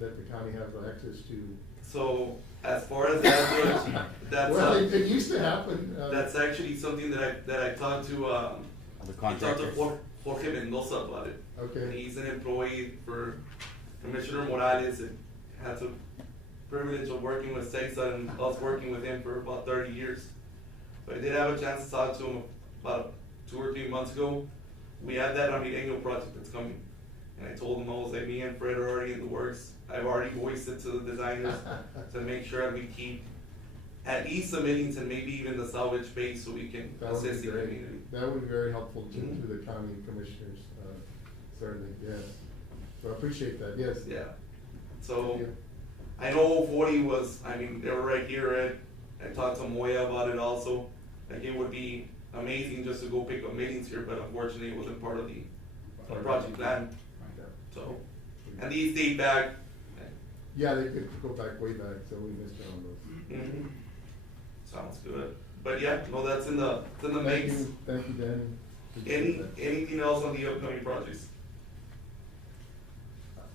let the county have access to. So, as far as that goes, that's, Well, it used to happen. that's actually something that I talked to, The I talked to contractors. Jorge Mendoza about it. Okay. He's an employee for Commissioner Morales and had the privilege of working with Sexa and us working with him for about 30 years. So I did have a chance to talk to him about 2 or 3 months ago. We have that Amireño project that's coming. And I told him, I was like, me and Fred are already in the works. I've already voiced it to the designers to make sure that we keep at least the millings and maybe even the salvage base so we can That would assist be the great. community. That would be very helpful to Mhm. the county commissioners, certainly, yes. So I appreciate that, yes. Yeah. So, Yeah. I know 40 was, I mean, they were right here, right? I talked to Moya about it also. Like, it would be amazing just to go pick up meetings here, but unfortunately, it wasn't part of the project plan. Yeah. So, and these date back. Yeah, they could go back way back, so we missed out on those. Mhm. Sounds good. But yeah, no, that's in the Thank mix. you, Danny. Appreciate that. Anything else on the upcoming projects?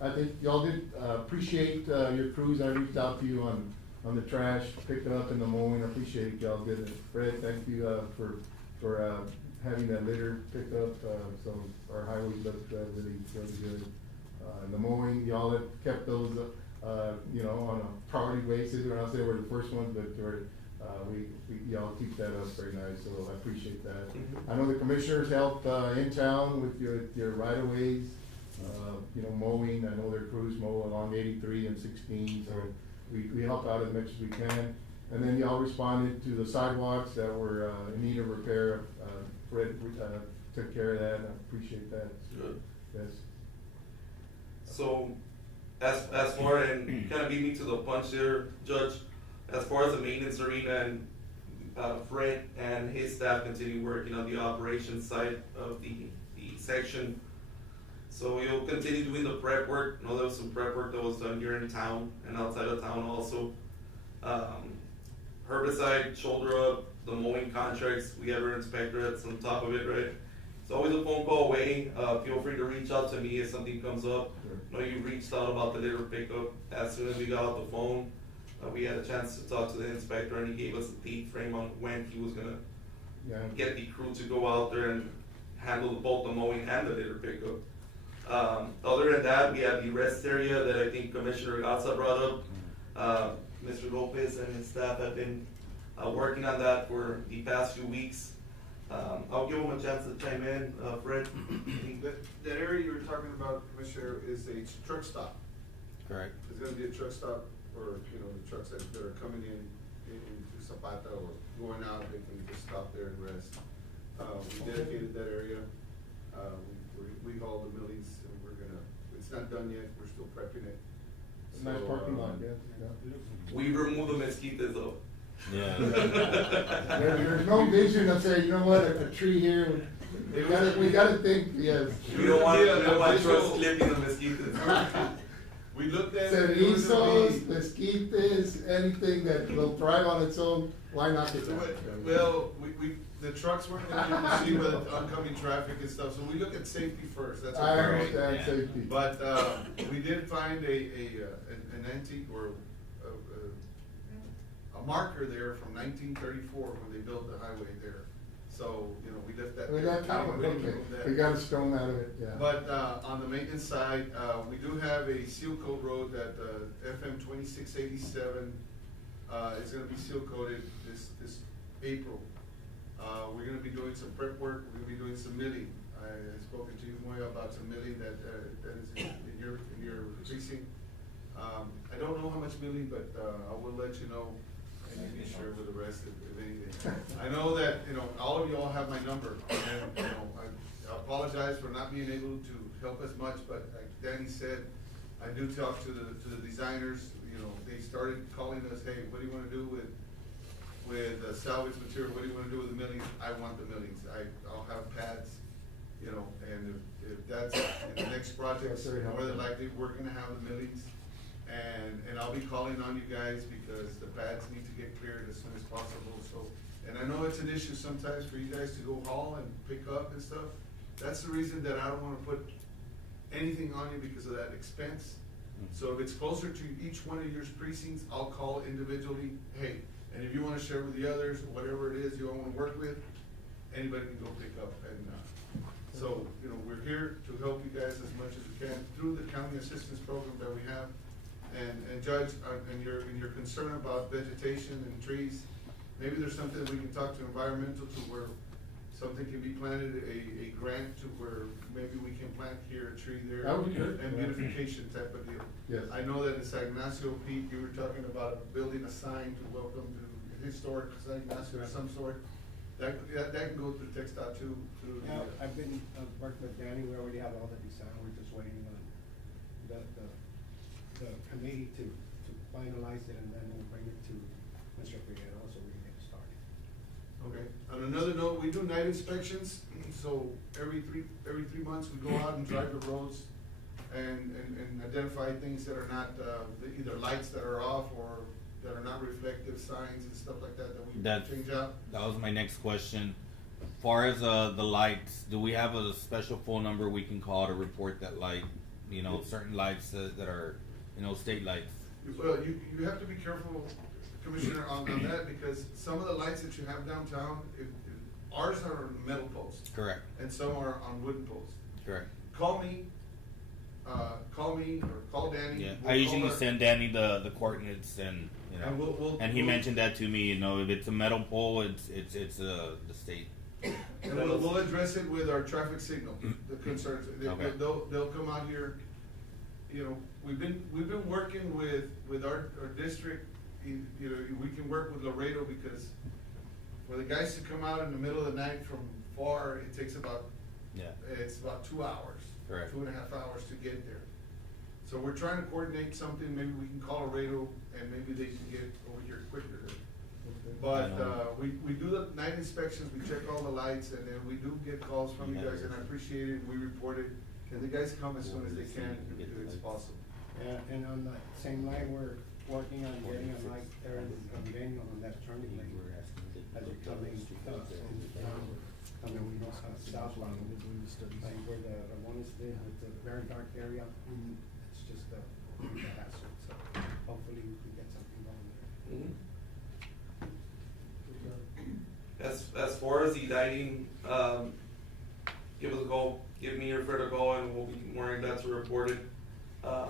I think y'all did, appreciate, your crews, I reached out to you on the trash, picked it up in the mowing, I appreciate y'all did it. Fred, thank you, for having that litter picked up, so our highways look, really good. And the mowing, y'all have kept those, you know, on a priority basis, we're not saying we're the first ones, but y'all keep that up very nice, so I appreciate that. Mhm. I know the commissioners helped, in town with your right of ways, you know, mowing, I know their crews mow along 83 and 16, so we help out as much as we can. And then y'all responded to the sidewalks that were, in need of repair, Fred, took care of that, and I appreciate that. Good. Yes. So, as far, and you kind of beat me to the punch there, Judge, as far as the maintenance arena, and Fred and his staff continue working on the operations side of the section. So you'll continue doing the prep work. I know there was some prep work that was done here in town and outside of town also. Herbicide, shoulder up, the mowing contracts, we have our inspector that's on top of it, right? It's always a phone call away. Feel free to reach out to me if something comes up. I know you reached out about the litter pickup. As soon as we got off the phone, we had a chance to talk to the inspector, and he gave us a date frame on when he was gonna get the crew to go out there and handle both the mowing and the litter pickup. Other than that, we have the rest area that I think Commissioner Gatsa brought up. Mr. Lopez and his staff have been working on that for the past few weeks. I'll give him a chance to chime in, Fred. That area you were talking about, Commissioner, is a truck stop. Correct. It's gonna be a truck stop for, you know, the trucks that are coming into Zapata or going out, they can just stop there and rest. We dedicated that area. We hauled the millies, and we're gonna, it's not done yet, we're still prepping it. Nice So, parking lot, yeah. We removed the mosquitoes though. Yeah. There's no vision of saying, you know what, a tree here, we gotta think, yes. We don't want, Yeah, we don't want visual. trucks clipping the mosquitoes. We looked at it. It was Cerizos, gonna be- mosquitoes, anything that will thrive on its own, why not get that? Well, the trucks weren't gonna be able to see with oncoming traffic and stuff, so we look at safety first, that's our I priority. understand Yeah. safety. But, we did find an antique or a marker there from 1934 when they built the highway there. So, you know, we left that. We there. got that one, Anybody okay, can move that. we got a stone out of it, yeah. But, on the maintenance side, we do have a seal coat road that, FM 2687, is gonna be seal coated this April. We're gonna be doing some prep work, we're gonna be doing some milling. I spoken to you, Moya, about some milling that is in your precinct. I don't know how much milling, but, I will let you know, and you can share with the rest if anything. I know that, you know, all of y'all have my number, and, you know, I apologize for not being able to help as much, but like Danny said, I do talk to the designers, you know, they started calling us, hey, what do you wanna do with salvage material, what do you wanna do with the millings? I want the millings, I'll have pads, you know, and if that's in the next project, That's very more than helpful. likely, we're gonna have the millings. And I'll be calling on you guys because the pads need to get cleared as soon as possible, so. And I know it's an issue sometimes for you guys to go haul and pick up and stuff. That's the reason that I don't wanna put anything on you because of that expense. So if it's closer to each one of your precincts, I'll call individually, hey, and if you wanna share with the others, whatever it is you all wanna work with, anybody can go pick up. And, so, you know, we're here to help you guys as much as we can through the county assistance program that we have. And Judge, and your concern about vegetation and trees, maybe there's something that we can talk to environmental to where something can be planted, a grant to where maybe we can plant here, a tree there. That would be good. And beautification type of deal. Yes. I know that in San Ignacio, Pete, you were talking about building a sign to welcome to historic San Ignacio of some sort. That can go through TxDOT too, through the. I've been, working with Danny, we already have all the design, we're just waiting on the committee to finalize it, and then we'll bring it to Mr. Figueroa, so we can get started. Okay, on another note, we do night inspections, so every three months, we go out and drive the roads and identify things that are not, either lights that are off or that are not reflective signs and stuff like that we change out. That was my next question. As far as the lights, do we have a special phone number we can call to report that light? You know, certain lights that are, you know, state lights. Well, you have to be careful, Commissioner, on that, because some of the lights that you have downtown, ours are on metal posts. Correct. And some are on wooden posts. Correct. Call me or call Danny. Yeah, We'll I usually call her. send Danny the coordinates, and you know, And we'll- and he we'll- mentioned that to me. You know, if it's a metal pole, it's the state. And we'll address it with our traffic signal, the concerns. Okay. They'll come out here. You know, we've been working with our district, you know, we can work with Laredo because for the guys to come out in the middle of the night from far, it takes about, it's about 2 hours. Correct. 2.5 hours to get there. So we're trying to coordinate something, maybe we can call Laredo and maybe they can get over here quicker. But, we do the night inspections, we check all the lights, and then we do get calls from you guys, and I appreciate it, we report it. And the guys come as soon as they can, if it's possible. Yeah, and on the same line, we're working on getting a light there on Daniel on that turning lane. As you're coming, coming southbound, like where the Ramones did with the very dark area, it's just a hassle, so hopefully we can get something going there. As far as the lighting, give us a call, give me or Fred a call, and we'll be more in depth to report it. I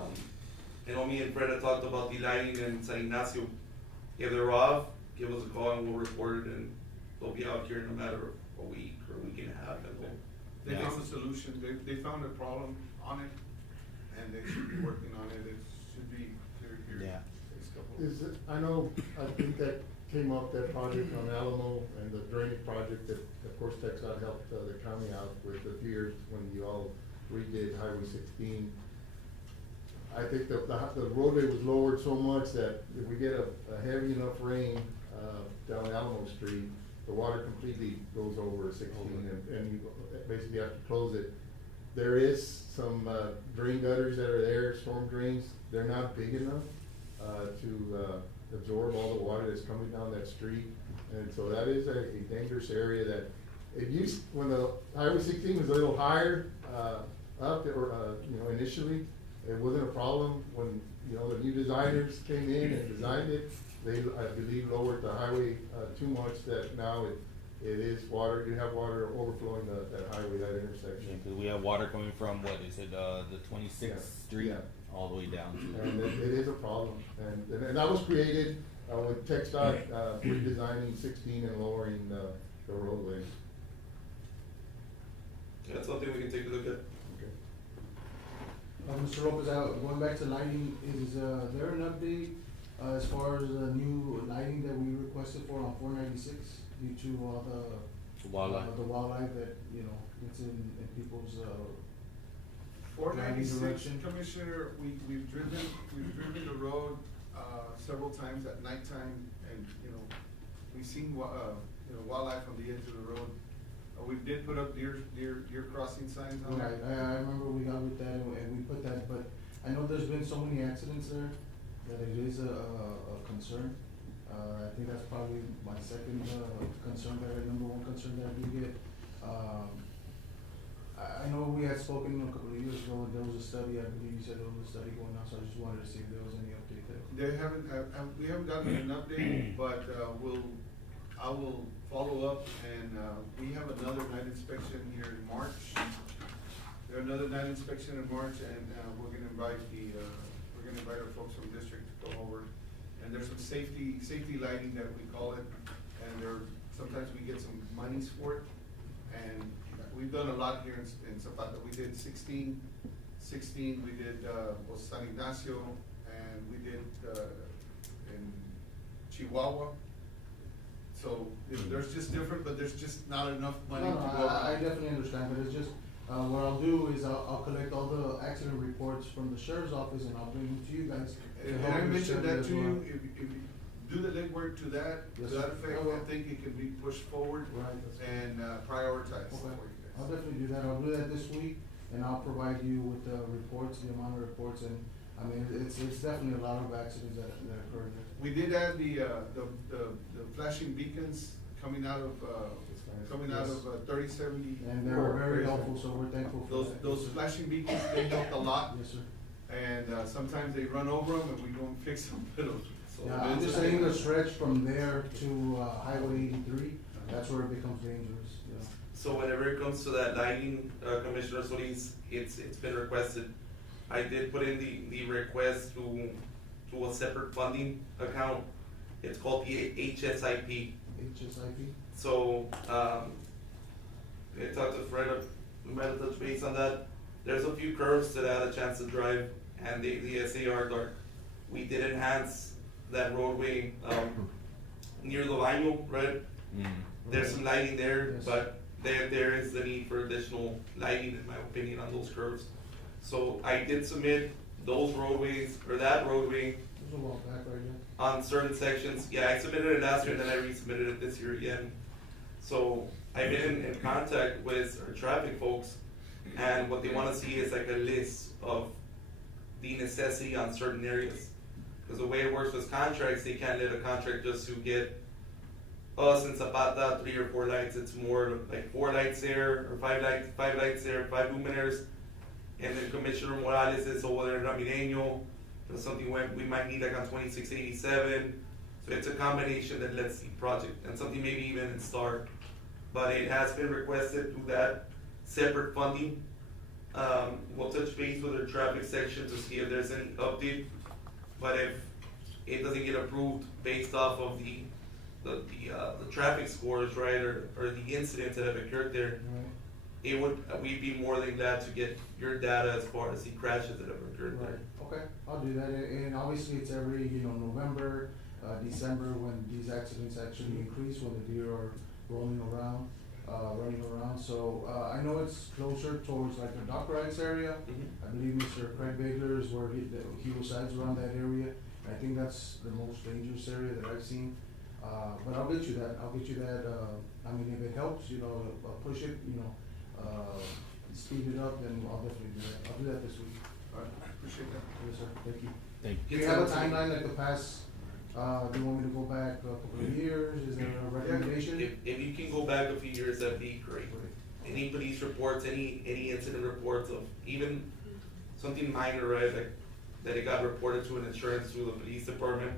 know me and Fred had talked about the lighting in San Ignacio. If they're off, give us a call and we'll report it, and they'll be out here in a matter of a week or a week and a half, and we'll. They found a solution, they found a problem on it, and they should be working on it, it should be clear here. Yeah. Next couple. Is it, I know, I think that came up, that project on Alamo and the drainage project that, of course, TxDOT helped the county out with a few years when you all redid Highway 16. I think the roadway was lowered so much that if we get a heavy enough rain, down Alamo Street, the water completely goes over 16 and you basically have to close it. There is some, drain gutters that are there, storm drains, they're not big enough, to, absorb all the water that's coming down that street. And so that is a dangerous area that it used, when the Highway 16 was a little higher, up, or, initially, it wasn't a problem. When, the new designers came in and designed it, they, I believe, lowered the highway, too much, that now it is water, you have water overflowing that highway, that intersection. Because we have water coming from, what is it, the 26th Street, Yeah. all the way down to. And it is a problem, and that was created, with TxDOT, redesigning 16 and lowering the roadway. Yeah, that's something we can take a look at. Mr. Lopez, going back to lighting, is there an update as far as the new lighting that we requested for on 496 due to all the Wildlife. the wildlife that it's in people's 496, direction? Commissioner, we've driven the road, several times at nighttime, and, we've seen, wildlife on the edge of the road. We did put up deer crossing signs on Right, there. I remember we got with that and we put that, but I know there's been so many accidents there that it is a concern. I think that's probably my second concern, number one concern that I do get. I know we had spoken a couple of years ago, and there was a study, I believe you said there was a study going on, so I just wanted to see if there was any update there. We haven't gotten an update, but, I will follow up, and, we have another night inspection here in March. We have another night inspection in March, and, we're gonna invite our folks from district to come over. And there's some safety lighting that we call it, and sometimes we get some monies for it. And we've done a lot here in Zapata. We did 16, we did, San Ignacio, and we did, in Chihuahua. So, there's just different, but there's just not enough money to go around. I definitely understand, but it's just, what I'll do is I'll collect all the accident reports from the sheriff's office and I'll bring them to you guys. And I mentioned that to you, if you do the legwork to that Yes, effect, sir. I think it can be pushed forward Right, that's good. and prioritized for Okay, you I'll guys. definitely do that, I'll do that this week, and I'll provide you with the reports, the amount of reports, and, I mean, it's definitely a lot of accidents that occurred there. We did add the flashing beacons coming out of 3070. And they were very helpful, so we're thankful for that. Those flashing beacons, they helped a lot, Yes, sir. and sometimes they run over them and we go and fix them. So Yeah, I'm just saying the stretch from there to, Highway 83, that's where it becomes dangerous, So whenever it comes to that lighting, Commissioner Solis, it's been requested. I did put in the request to a separate funding account. It's called the HSIP. HSIP? So, I talked to Fred, we might have touched base on that. There's a few curves that I had a chance to drive, and the SAR dark. We did enhance that roadway, near the Baño, right? There's some lighting there, Yes. but there is the need for additional lighting, in my opinion, on those curves. So I did submit those roadways, or that roadway, There's a walk back right there. on certain sections. Yeah, I submitted it last year and then I resubmitted it this year again. So I've been in contact with our traffic folks, and what they wanna see is like a list of the necessity on certain areas. Cause the way it works with contracts, they can't let a contract just to get us and Zapata, 3 or 4 lights. It's more like 4 lights there, or 5 lights there, 5 luminaires. And then Commissioner Morales is over there in Ramireño. That's something we might need like on 2687. So it's a combination that lets the project, and something maybe even in Star. But it has been requested to that separate funding. We'll touch base with our traffic section to see if there's any update. But if it doesn't get approved based off of the traffic scores, right, or the incidents that have occurred there, we'd be more than glad to get your data as far as the crashes that have occurred there. Okay, I'll do that, and obviously it's every, November, December, when these accidents actually increase, when the deer are rolling around, running around, so, I know it's closer towards like the Dock Rides area. I believe Mr. Craig Bagler is where he resides around that area. I think that's the most dangerous area that I've seen, but I'll get you that, I mean, if it helps, I'll push it, speed it up, then I'll definitely do that, I'll do that this week. Alright, appreciate that. Yes, sir, thank you. Thank Do you have a timeline like the past, do you want me to go back a couple of years, is there a recommendation? If you can go back a few years, that'd be great. Any police reports, any incident reports of even something minor, right, like that it got reported to an insurance through the police department,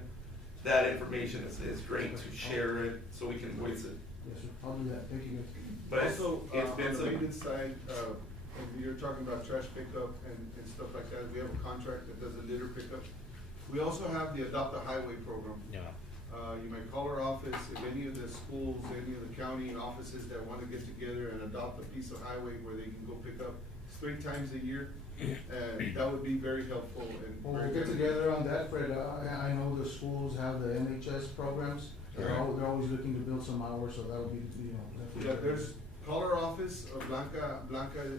that information is great to share it so we can voice it. Yes, sir, I'll do that, thank you guys. But Also, it's been on the some, maintenance side, when you're talking about trash pickup and stuff like that, we have a contract that does a litter pickup. We also have the Adopt a Highway program. Yeah. You might call our office, if any of the schools, any of the county offices that wanna get together and adopt a piece of highway where they can go pick up 3 times a year, and that would be very helpful and. Well, very we'll get beneficial. together on that, Fred, I know the schools have the NHS programs, they're Right. always looking to build some hours, so that'll be, definitely. Yeah, call our office, Blanca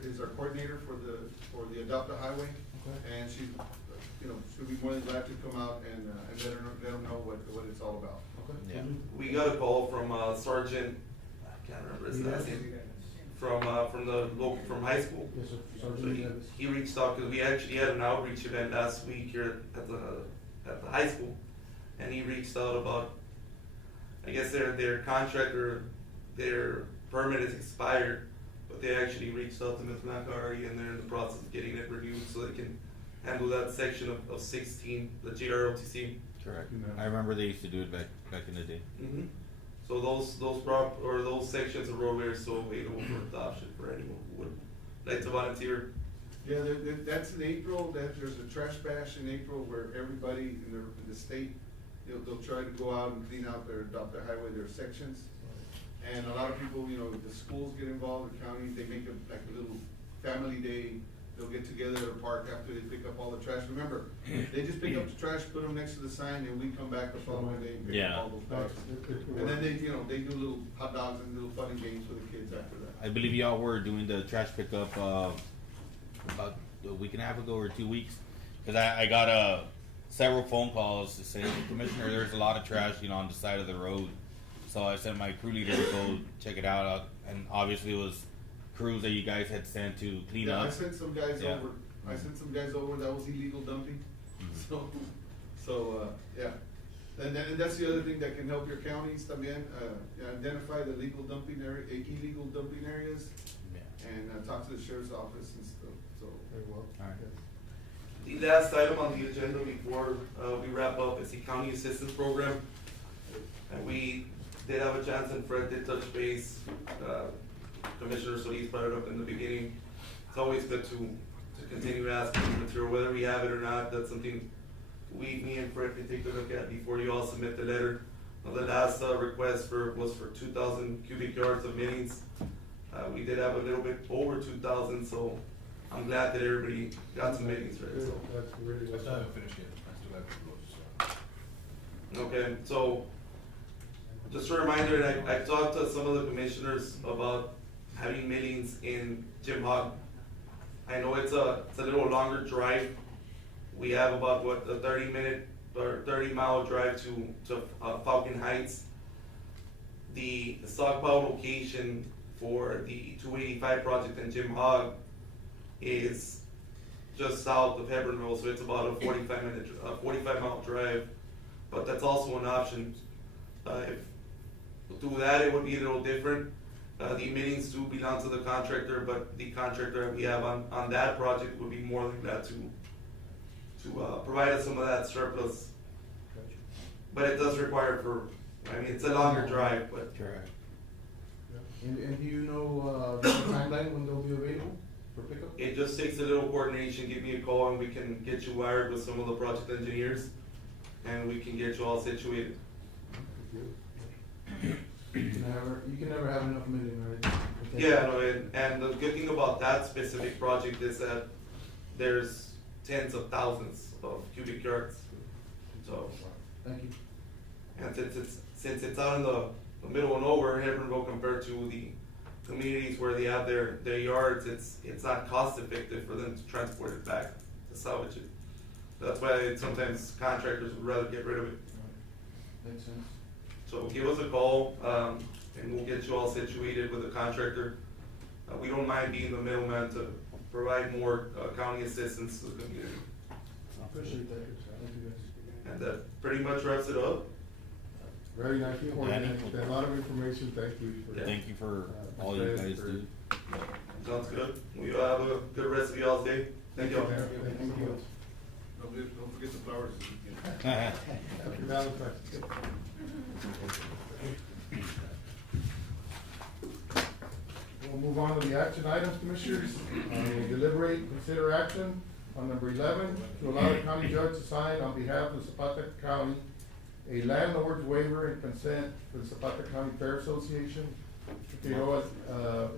is our coordinator for the Adopt a Highway. Okay. And she'll be more than glad to come out and let them know what it's all about. Okay. Yeah. we got a call from Sergeant, I can't remember his last name, from high school. Yes, sir, So Sergeant Davis. he reached out, cause we actually had an outreach event last week here at the high school. And he reached out about, I guess their contract or their permit is expired, but they actually reached out to Ms. Blanca already, and they're in the process of getting it renewed so they can handle that section of 16, the JROTC. Correct. I remember they used to do it back in the day. So those sections of roadway are so available for adoption for anyone who would like to volunteer. Yeah, that's in April, there's a trash bash in April where everybody in the state, they'll try to go out and clean out their Adopt a Highway, their sections. And a lot of people, the schools get involved, the county, they make like a little family day. They'll get together at a park after they pick up all the trash. Remember, they just pick up the trash, put them next to the sign, and we come back the following day and pick Yeah. up all those bags. And then they do little hot dogs and little fun and games for the kids after that. I believe y'all were doing the trash pickup about a week and a half ago or 2 weeks, because I got several phone calls saying, Commissioner, there's a lot of trash, on the side of the road. So I sent my crew leader to go check it out, and obviously it was crews that you guys had sent to clean Yeah, up. I sent some guys Yeah. over, that was illegal dumping. So, yeah. And that's the other thing that can help your counties también, identify the illegal dumping areas, Yeah. and talk to the sheriff's office and stuff, so. Very well. All right. The last item on the agenda before we wrap up is the county assistance program. And we did have a chance, and Fred did touch base. Commissioner Solis brought it up in the beginning. It's always good to continue asking for material, whether we have it or not. That's something me and Fred can take a look at before you all submit the letter. The last request was for 2,000 cubic yards of mittings. We did have a little bit over 2,000, so I'm glad that everybody got some mittings, right? So. That's really. I still haven't finished yet, I still have to close, so. Okay, so just a reminder, and I talked to some of the commissioners about having meetings in Jim Hog. I know it's a little longer drive. We have about a 30-minute or 30-mile drive to Falcon Heights. The stockpile location for the 285 project in Jim Hog is just south of Hebronville, so it's about a 45-mile drive. But that's also an option. do that, it would be a little different. The emitting's do belong to the contractor, but the contractor that we have on that project would be more than glad to provide us some of that surplus. But it does require it's a longer drive, but. Correct. And do you know, the timeline when they'll be available for pickup? It just takes a little coordination, give me a call and we can get you wired with some of the project engineers and we can get you all situated. You can never have enough million, right? Yeah, no, and the good thing about that specific project is that there's tens of thousands of cubic yards. So, Thank you. and since it's out in the middle of nowhere, Hebronville, compared to the communities where they have their yards, it's not cost effective for them to transport it back, to salvage it. That's why sometimes contractors would rather get rid of it. Makes sense. So give us a call, and we'll get you all situated with a contractor. We don't mind being the middleman to provide more county assistance to the community. Appreciate that. Thank you, guys. And that pretty much wraps it up. Very nice report, a lot of information, thank you. Yeah. Thank you for all you guys do. Sounds good. We have a good rest of y'all's day. Thank y'all. Thank you. Don't forget the flowers. Happy Valentine's. We'll move on to the action items, Commissioners. We'll deliberate, consider action on number 11, to allow the county judge to sign on behalf of Zapata County a landlord's waiver and consent for the Zapata County Fair Association. Figueroa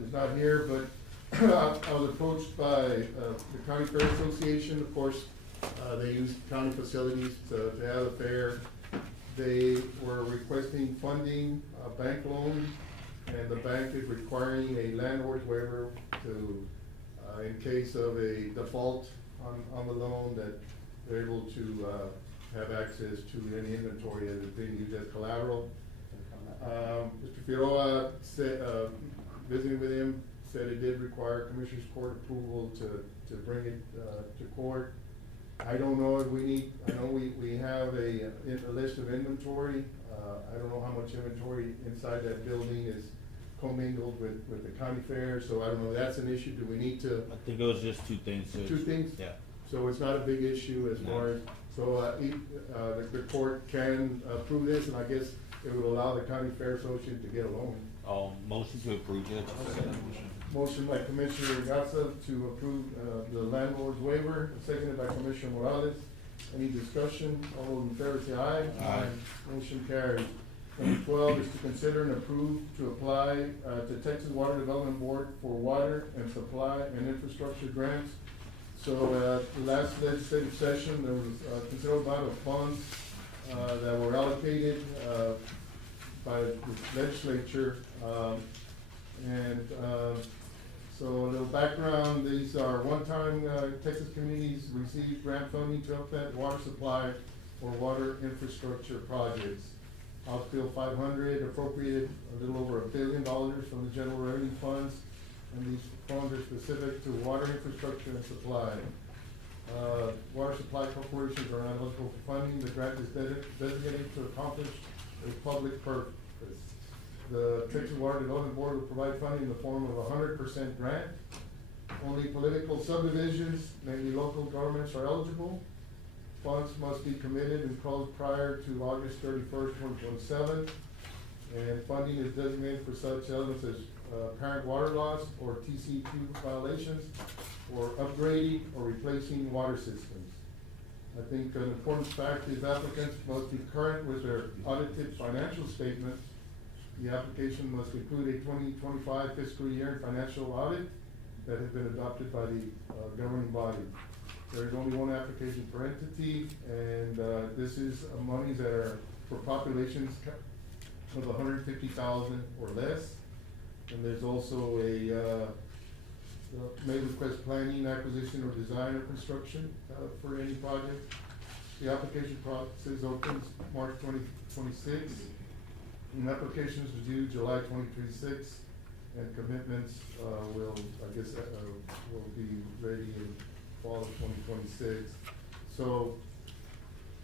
is not here, but I was approached by the County Fair Association. Of course, they use county facilities to have a fair. They were requesting funding, a bank loan, and the bank is requiring a landlord's waiver to, in case of a default on the loan, that they're able to have access to any inventory that is being used as collateral. Mr. Figueroa said, visiting with him, said it did require Commissioner's Court approval to bring it to court. I don't know if we need, I know we have a list of inventory. I don't know how much inventory inside that building is commingled with the county fair, so I don't know if that's an issue. Do we need to? I think it was just two things. Two things? Yeah. So it's not a big issue as far as, so the court can approve this, and I guess it would allow the county fair association to get a loan. Motion to approve it. Motion by Commissioner Gatsa to approve the landlord's waiver, seconded by Commissioner Morales. Any discussion? All those in favor say aye. Aye. Motion carries. Number 12 is to consider and approve to apply to Texas Water Development Board for water and supply and infrastructure grants. So the last legislative session, there was a considerable amount of funds that were allocated by the legislature. So a little background, these are one-time Texas communities received grant funding to help that water supply or water infrastructure projects. House Bill 500 appropriated a little over $1 billion from the general revenue funds, and these funds are specific to water infrastructure and supply. Water supply corporations are not eligible for funding. The grant is designated to accomplish a public purpose. The Texas Water Development Board will provide funding in the form of a 100% grant. Only political subdivisions, mainly local governments, are eligible. Funds must be committed and closed prior to August 31st, 2027. And funding is designated for such elements as apparent water loss or TCQ violations, or upgrading or replacing water systems. I think an important fact is applicants must be current with their audited financial statements. The application must include a 2025 fiscal year financial audit that has been adopted by the governing body. There is only one application per entity, and this is monies that are for populations of 150,000 or less. And there's also a may request planning, acquisition, or design or construction for any project. The application process opens March 2026. And applications are due July 2026, and commitments will be ready in fall of 2026. So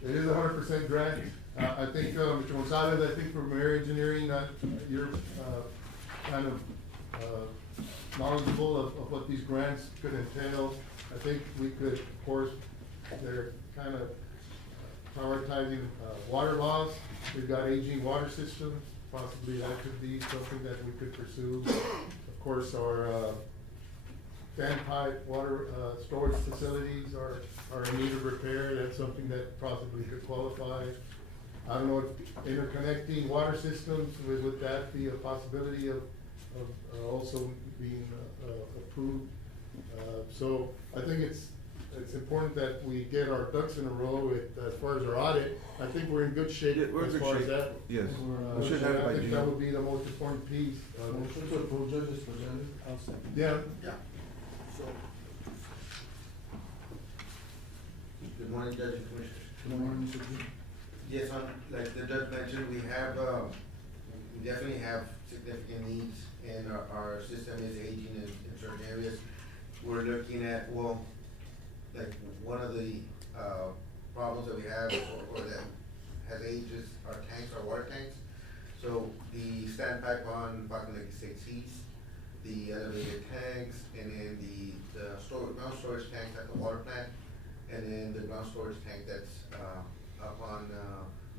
it is a 100% grant. I think, Mr. Gonzalez, I think from Air Engineering, you're, kind of, knowledgeable of what these grants could entail. I think we could, of course, they're kind of prioritizing, water laws. We've got aging water systems, possibly that could be something that we could pursue. Of course, our, standpipe water, storage facilities are in need of repair. That's something that possibly could qualify. I don't know if interconnecting water systems, would that be a possibility of also being, approved? So I think it's important that we get our ducks in a row as far as our audit. I think we're in good shape Yeah, we're in as good far as shape. that. Yes. We're, We should have it by I think June. that would be the most important piece. Motion to approve, Judge, is presented. I'll second. Yeah, Good morning, Judge and Commissioners. Good morning, Mr. G. Yes, like the judge mentioned, we definitely have significant needs, and our system is aging in certain areas. We're looking at, well, like, one of the, problems that we have, or that has aged is our tanks, our water tanks. So the standpipe on Bacan Lake 6 the elevated tanks, and then the ground storage tank at the water plant, and then the ground storage tank that's, up on,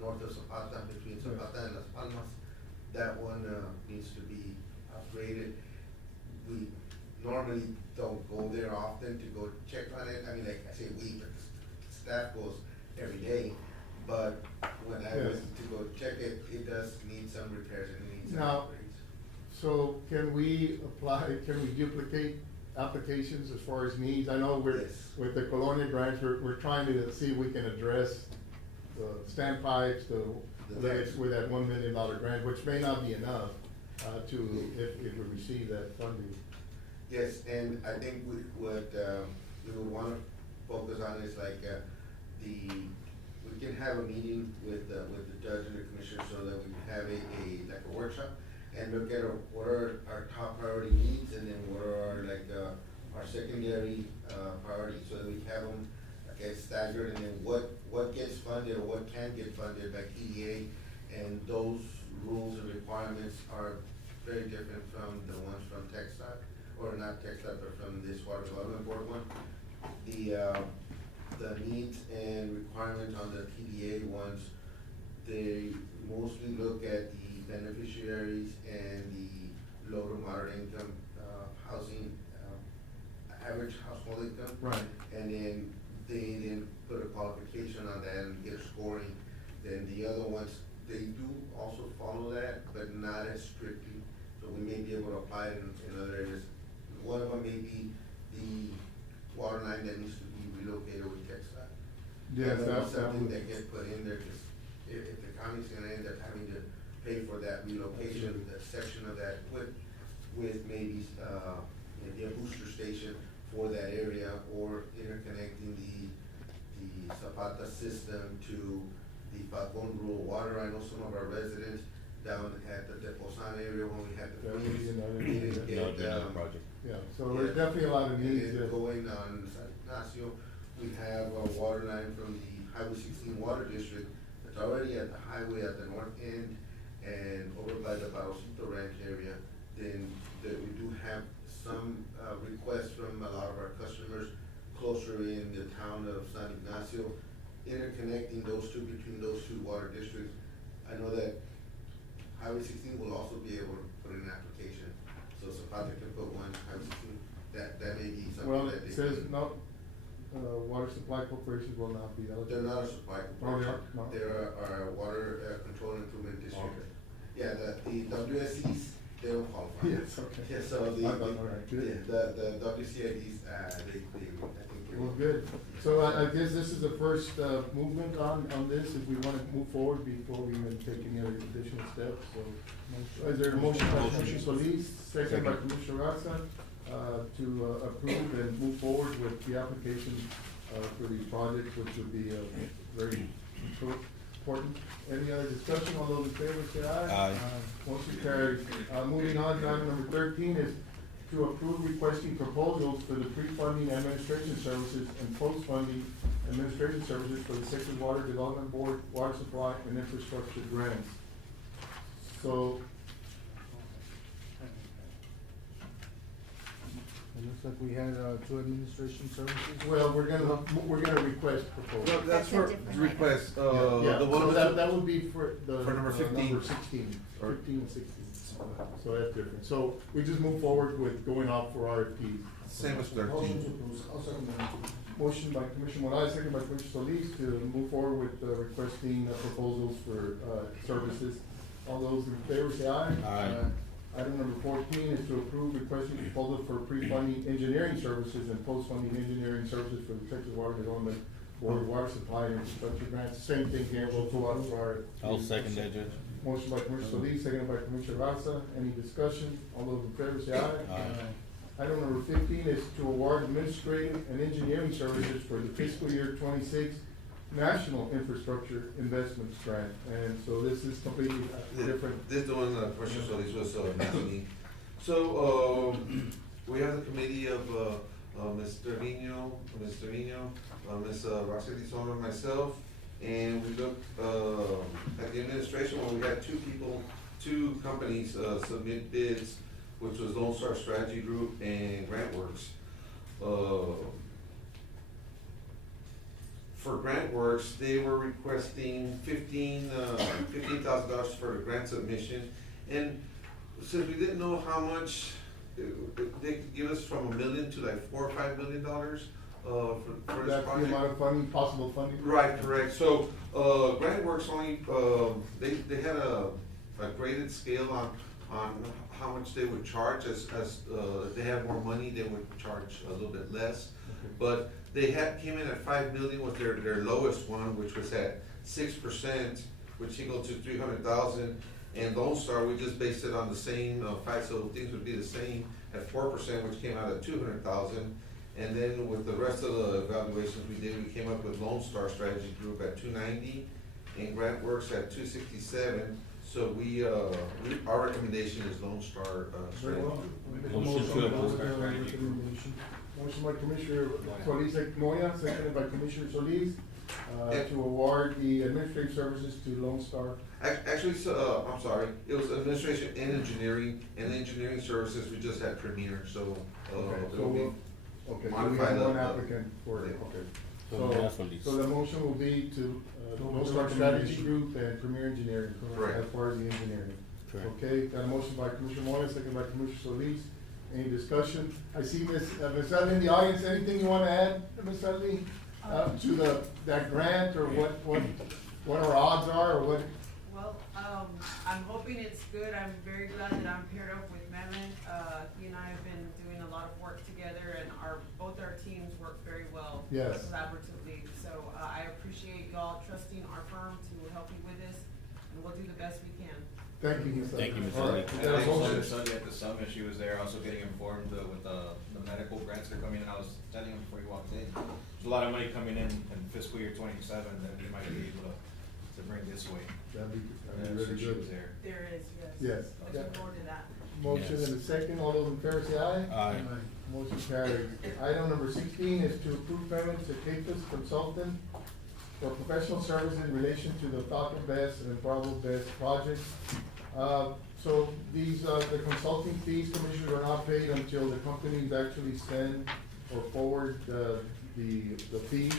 north of Zapata, between Zapata and Las Palmas. That one, needs to be upgraded. We normally don't go there often to go check on it. I mean, like I say, we, but the staff goes every day. But when I went to go check it, it does need some repairs and it needs some Now, upgrades. so can we duplicate applications as far as needs? I know Yes. with the Colonia grants, we're trying to see if we can address the standpipes, with that $1 million grant, which may not be enough, if we receive that funding. Yes, and I think what we would wanna focus on is like, we can have a meeting with the judge and the commissioner so that we can have like a workshop and look at what are our top priority needs, and then what are our secondary, priorities, so that we have them, staggered, and then what gets funded or what can get funded by TDA. And those rules and requirements are very different from the ones from TxDOT, or not TxDOT, but from this Water Development Board one. The needs and requirements on the TDA ones, they mostly look at the beneficiaries and the low to moderate income, housing, average household income. Right. And then they put a qualification on that and get a scoring. Then the other ones, they do also follow that, but not as strictly. So we may be able to apply it in other areas. One of them may be the water line that needs to be relocated with TxDOT. Yes, That's that's something that gets put in there, because if the county's gonna end up having to pay for that relocation, that section of that with maybe a booster station for that area, or interconnecting the Zapata system to the Falcon rural water. I know some of our residents down at the Teposan area, when we had the That would be freeze, another we need, didn't That would be get, another project. Yeah, so there's definitely a lot of needs. and then going on San Ignacio, we have a water line from the Highway 16 Water District that's already at the highway at the north end and over by the Barosito Ranch area. Then we do have some requests from a lot of our customers closer in the town of San Ignacio, interconnecting those two, between those two water districts. I know that Highway 16 will also be able to put in an application, so Zapata can put one, Highway 16, that may be something Well, that they it says can- no, water supply corporations will not be eligible. They're not a supply Oh, they corporation, are? No. they're a water control and improvement district. Okay. Yeah, the WSCs, they don't qualify. Yes, okay. Yeah, so All right, good. the WCIDs, I think they. Well, good. So I guess this is the first, movement on this, if we wanna move forward before we even take any other additional steps, so. Is there a motion by Commissioner Solis, second by Commissioner Garza, to approve and move forward with the application, for these projects, which would be, very important. Any other discussion? All those in favor say aye. Aye. Motion carries. Moving on to item number 13 is to approve requesting proposals for the pre-funding administration services and post-funding administration services for the Texas Water Development Board, Water Supply and Infrastructure grants. So, It looks like we had, two administration services. well, we're gonna request proposals. No, that's That's a for different request, Yeah, the one so on that would be for the. For number 15. Number 16, Or- 15 and 16. So that's different. So we just move forward with going out for RFPs. Same as Motion 13. to approve. I'll second that. Motion by Commissioner Morales, second by Commissioner Solis to move forward with requesting proposals for services. All those in favor say aye. Aye. Item number 14 is to approve requesting proposal for pre-funding engineering services and post-funding engineering services for the Texas Water Development Board Water Supply and Infrastructure grants. Same thing here, we'll go out for I'll second that, Judge. Motion by Commissioner Solis, seconded by Commissioner Garza. Any discussion? All those in favor say aye. Aye. Item number 15 is to award administrative and engineering services for the fiscal year 26 National Infrastructure Investments Grant. And so this is completely different. This is the one Commissioner Solis was mentioning. So, we have the committee of, Mr. Vino, Ms. Roxy Lizona, and myself, and we looked, at the administration, where we had two companies, submit bids, which was Lone Star Strategy Group and GrantWorks. For GrantWorks, they were requesting $15,000 for the grant submission. And since we didn't know how much, they could give us from $1 million to like $4 or $5 million, for this That's the project. amount of funding, possible funding? Right, correct. So, GrantWorks only, they had a graded scale on how much they would charge as if they had more money, they would charge a little bit less. But they came in at $5 million with their lowest one, which was at 6%, which equal to $300,000. And Lone Star, we just based it on the same fact, so things would be the same at 4%, which came out at $200,000. And then with the rest of the evaluations we did, we came up with Lone Star Strategy Group at $290 and GrantWorks at $267. So our recommendation is Lone Star Very Strategy well. Group. Motion to approve. Recommendation. Motion by Commissioner Solis Moya, seconded by Commissioner Solis, to award the administrative services to Lone Star. Actually, I'm sorry, it was administration and engineering services, we just had Premier, so, Okay, it'll be. Okay, so we modify have the- one applicant for it, Yeah. okay. So So, that's Solis. so the motion will be to, Lone Star Strategy Group and Premier Engineering, Correct. as far as the engineering. Correct. Okay, got a motion by Commissioner Moya, second by Commissioner Solis. Any discussion? I see Ms. Dudley in the audience, anything you wanna add, Ms. Dudley? To that grant, or what our odds are, or what? Well, I'm hoping it's good. I'm very glad that I'm paired up with Mehmet. He and I have been doing a lot of work together, and both our teams work very well. Yes. Collaboratively. So, I appreciate y'all trusting our firm to help you with this, and we'll do the best we can. Thank you, Ms. Dudley. Thank you, Ms. All right, Dudley. we got a And I saw motion. this Sunday at the summit, she was there also getting informed with the medical grants that are coming in. I was telling him before he walked in, there's a lot of money coming in fiscal year 27 that we might be able to bring this way. That'd be So really she was good. there. There is, yes. Yes. Looking forward to that. Motion Yes. and a second, all those in favor say aye. Aye. Motion carries. Item number 16 is to approve payments to Capus Consultant for professional services in relation to the Falcon Best and Bravo Best projects. So these, the consulting fees, commissioners, are not paid until the companies actually send or forward the fee,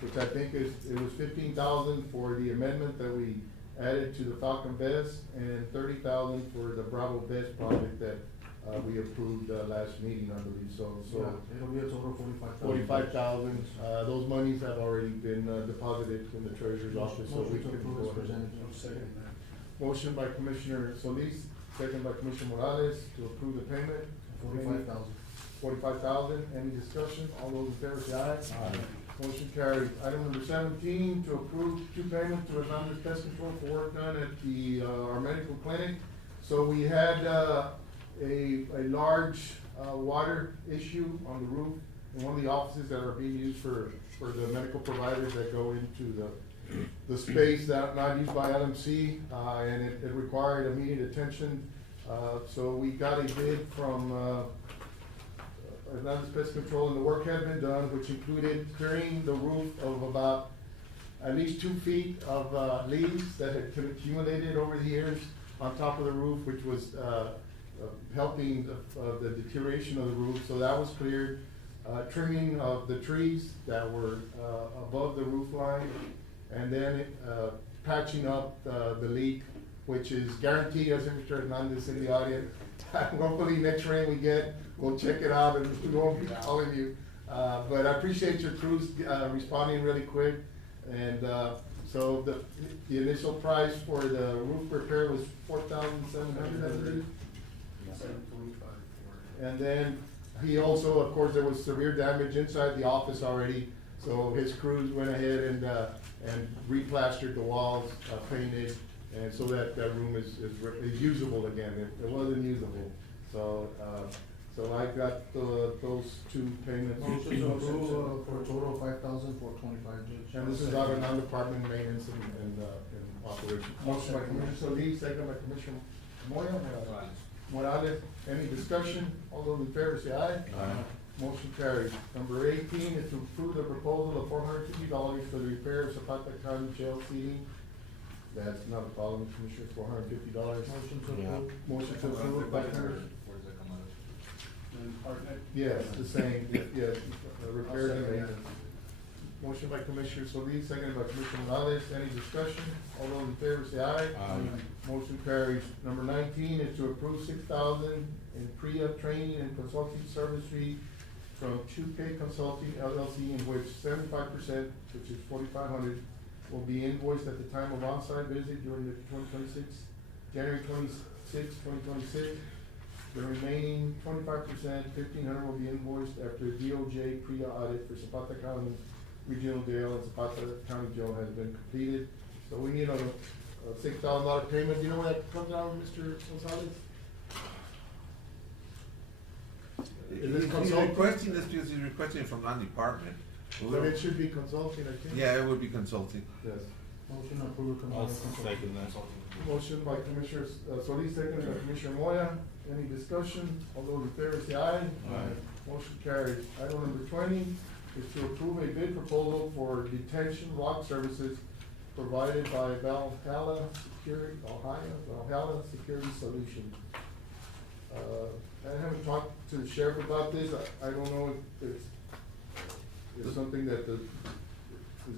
which I think it was 15,000 for the amendment that we added to the Falcon Best, and 30,000 for the Bravo Best project that we approved last meeting, I believe, so. Yeah, it'll be a total of 45,000. 45,000, those monies have already been deposited in the treasurer's office, so we Motion to can approve go is ahead. presented. Second that. Motion by Commissioner Solis, second by Commissioner Morales to approve the payment. 45,000. 45,000, any discussion? All those in favor say aye. Aye. Motion carries. Item number 17, to approve two payments to Advanced Pest Control for work done at our medical clinic. So we had a large water issue on the roof in one of the offices that are being used for the medical providers that go into the space that not used by LMC, and it required immediate attention. So we got a bid from Atlantis Pest Control, and the work had been done, which included clearing the roof of about at least 2 feet of, leaves that had accumulated over the years on top of the roof, which was, helping the deterioration of the roof, so that was cleared. Trimming of the trees that were, above the roof line, and then, patching up the leak, which is guaranteed, as Mr. Hernandez in the audience. Hopefully next rain we get, we'll check it out and we won't be calling you. But I appreciate your crews, responding really quick. And, so the initial price for the roof repair was $4,700, I believe. 725. And then he also, of course, there was severe damage inside the office already, so his crews went ahead and replastered the walls, painted, and so that room is usable again. It wasn't usable. So, so I got those 2 payments. Motion to approve, for a total of $5,425, Judge. And this is out of non-department maintenance and operation. Motion by Commissioner Solis, second by Commissioner Moya. Morales, any discussion? All those in favor say aye. Aye. Motion carries. Number 18 is to approve the proposal of $450 for the repair of Zapata County Jail seating. That's not a problem, Commissioner, $450. Motion to approve. Motion to approve by Commissioner. Where does that come out of? And partner. Yes, the same, yes, repairs and maintenance. Motion by Commissioner Solis, seconded by Commissioner Morales. Any discussion? All those in favor say aye. Aye. Motion carries. Number 19 is to approve $6,000 in pre-up training and consulting service fee from 2K Consulting LLC, in which 75%, which is $4,500, will be invoiced at the time of on-site visit during the January 26, 2026. The remaining 25%, $1,500, will be invoiced after DOJ pre-audit for Zapata County Regional Jail and Zapata County Jail has been completed. So we need a $6,000 payment. Do you know where that comes out, Mr. Gonzalez? Is this He's consulting? requesting this because he's requesting it from non-department. But it should be consulting, I think. Yeah, it would be consulting. Yes. Motion to approve. I'll second that. Motion by Commissioner Solis, seconded by Commissioner Moya. Any discussion? All those in favor say aye. Aye. Motion carries. Item number 20 is to approve a bid proposal for detention lock services provided by Valhalla Security Solutions. I haven't talked to the sheriff about this. I don't know if it's something that is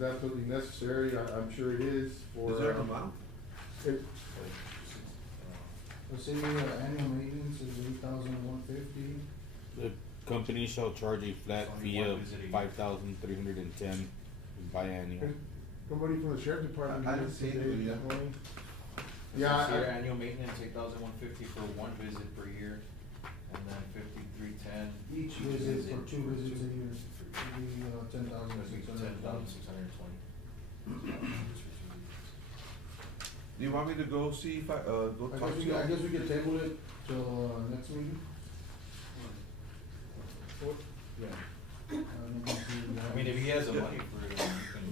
absolutely necessary. I'm sure it is for. Is there an amount? The city annual maintenance is $8,150. The company shall charge a flat fee of $5,310 biannual. Somebody from the sheriff's department. I didn't see it, today, yeah. morning. Yeah, Yeah, annual maintenance, $8,150 for 1 visit per year, and then $5,310. Each visit for 2 visits a year, would be $10,600. $10,620. Do you want me to go see if go talk to you? I guess we could table it till next meeting. Yeah. I mean, if he has the money for it.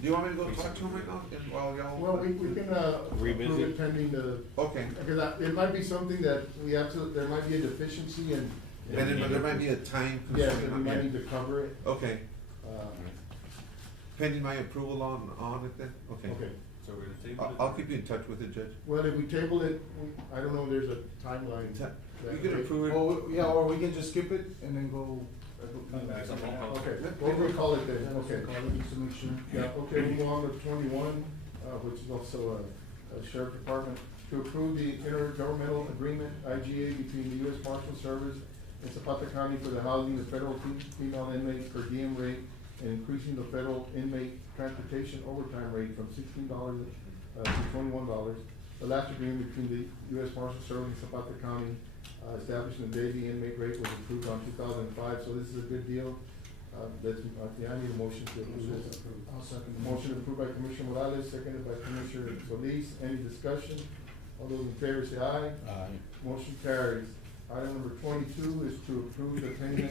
Do you want me to go talk to him right now, and while y'all? well, we can, approve Revisit. it pending the, Okay, because it might be something that we have to, there might be a deficiency and. and then there might be a time Yeah, constraint. we might need to cover it. Okay, Uh, pending my approval on it then, okay. okay. So we're gonna table it? I'll keep you in touch with it, Judge. Well, if we table it, I don't know, if there's a timeline. You can approve it. Well, yeah, or we can just skip it and then go. Okay, we'll call it then, okay. Call it just to make sure. Yeah, okay, we go on to 21, which is also a sheriff department, to approve the intergovernmental agreement, IGA, between the U.S. Marshal Service and Zapata County for the housing of federal female inmates per diem rate and increasing the federal inmate transportation overtime rate from $16 to $21. The last agreement between the U.S. Marshal Service and Zapata County establishing the daily inmate rate was approved on 2005, so this is a good deal. I need a motion to approve this. I'll second the Motion approved by Commissioner Morales, seconded by Commissioner Solis. Any discussion? All those in favor say aye. Aye. Motion carries. Item number 22 is to approve the payment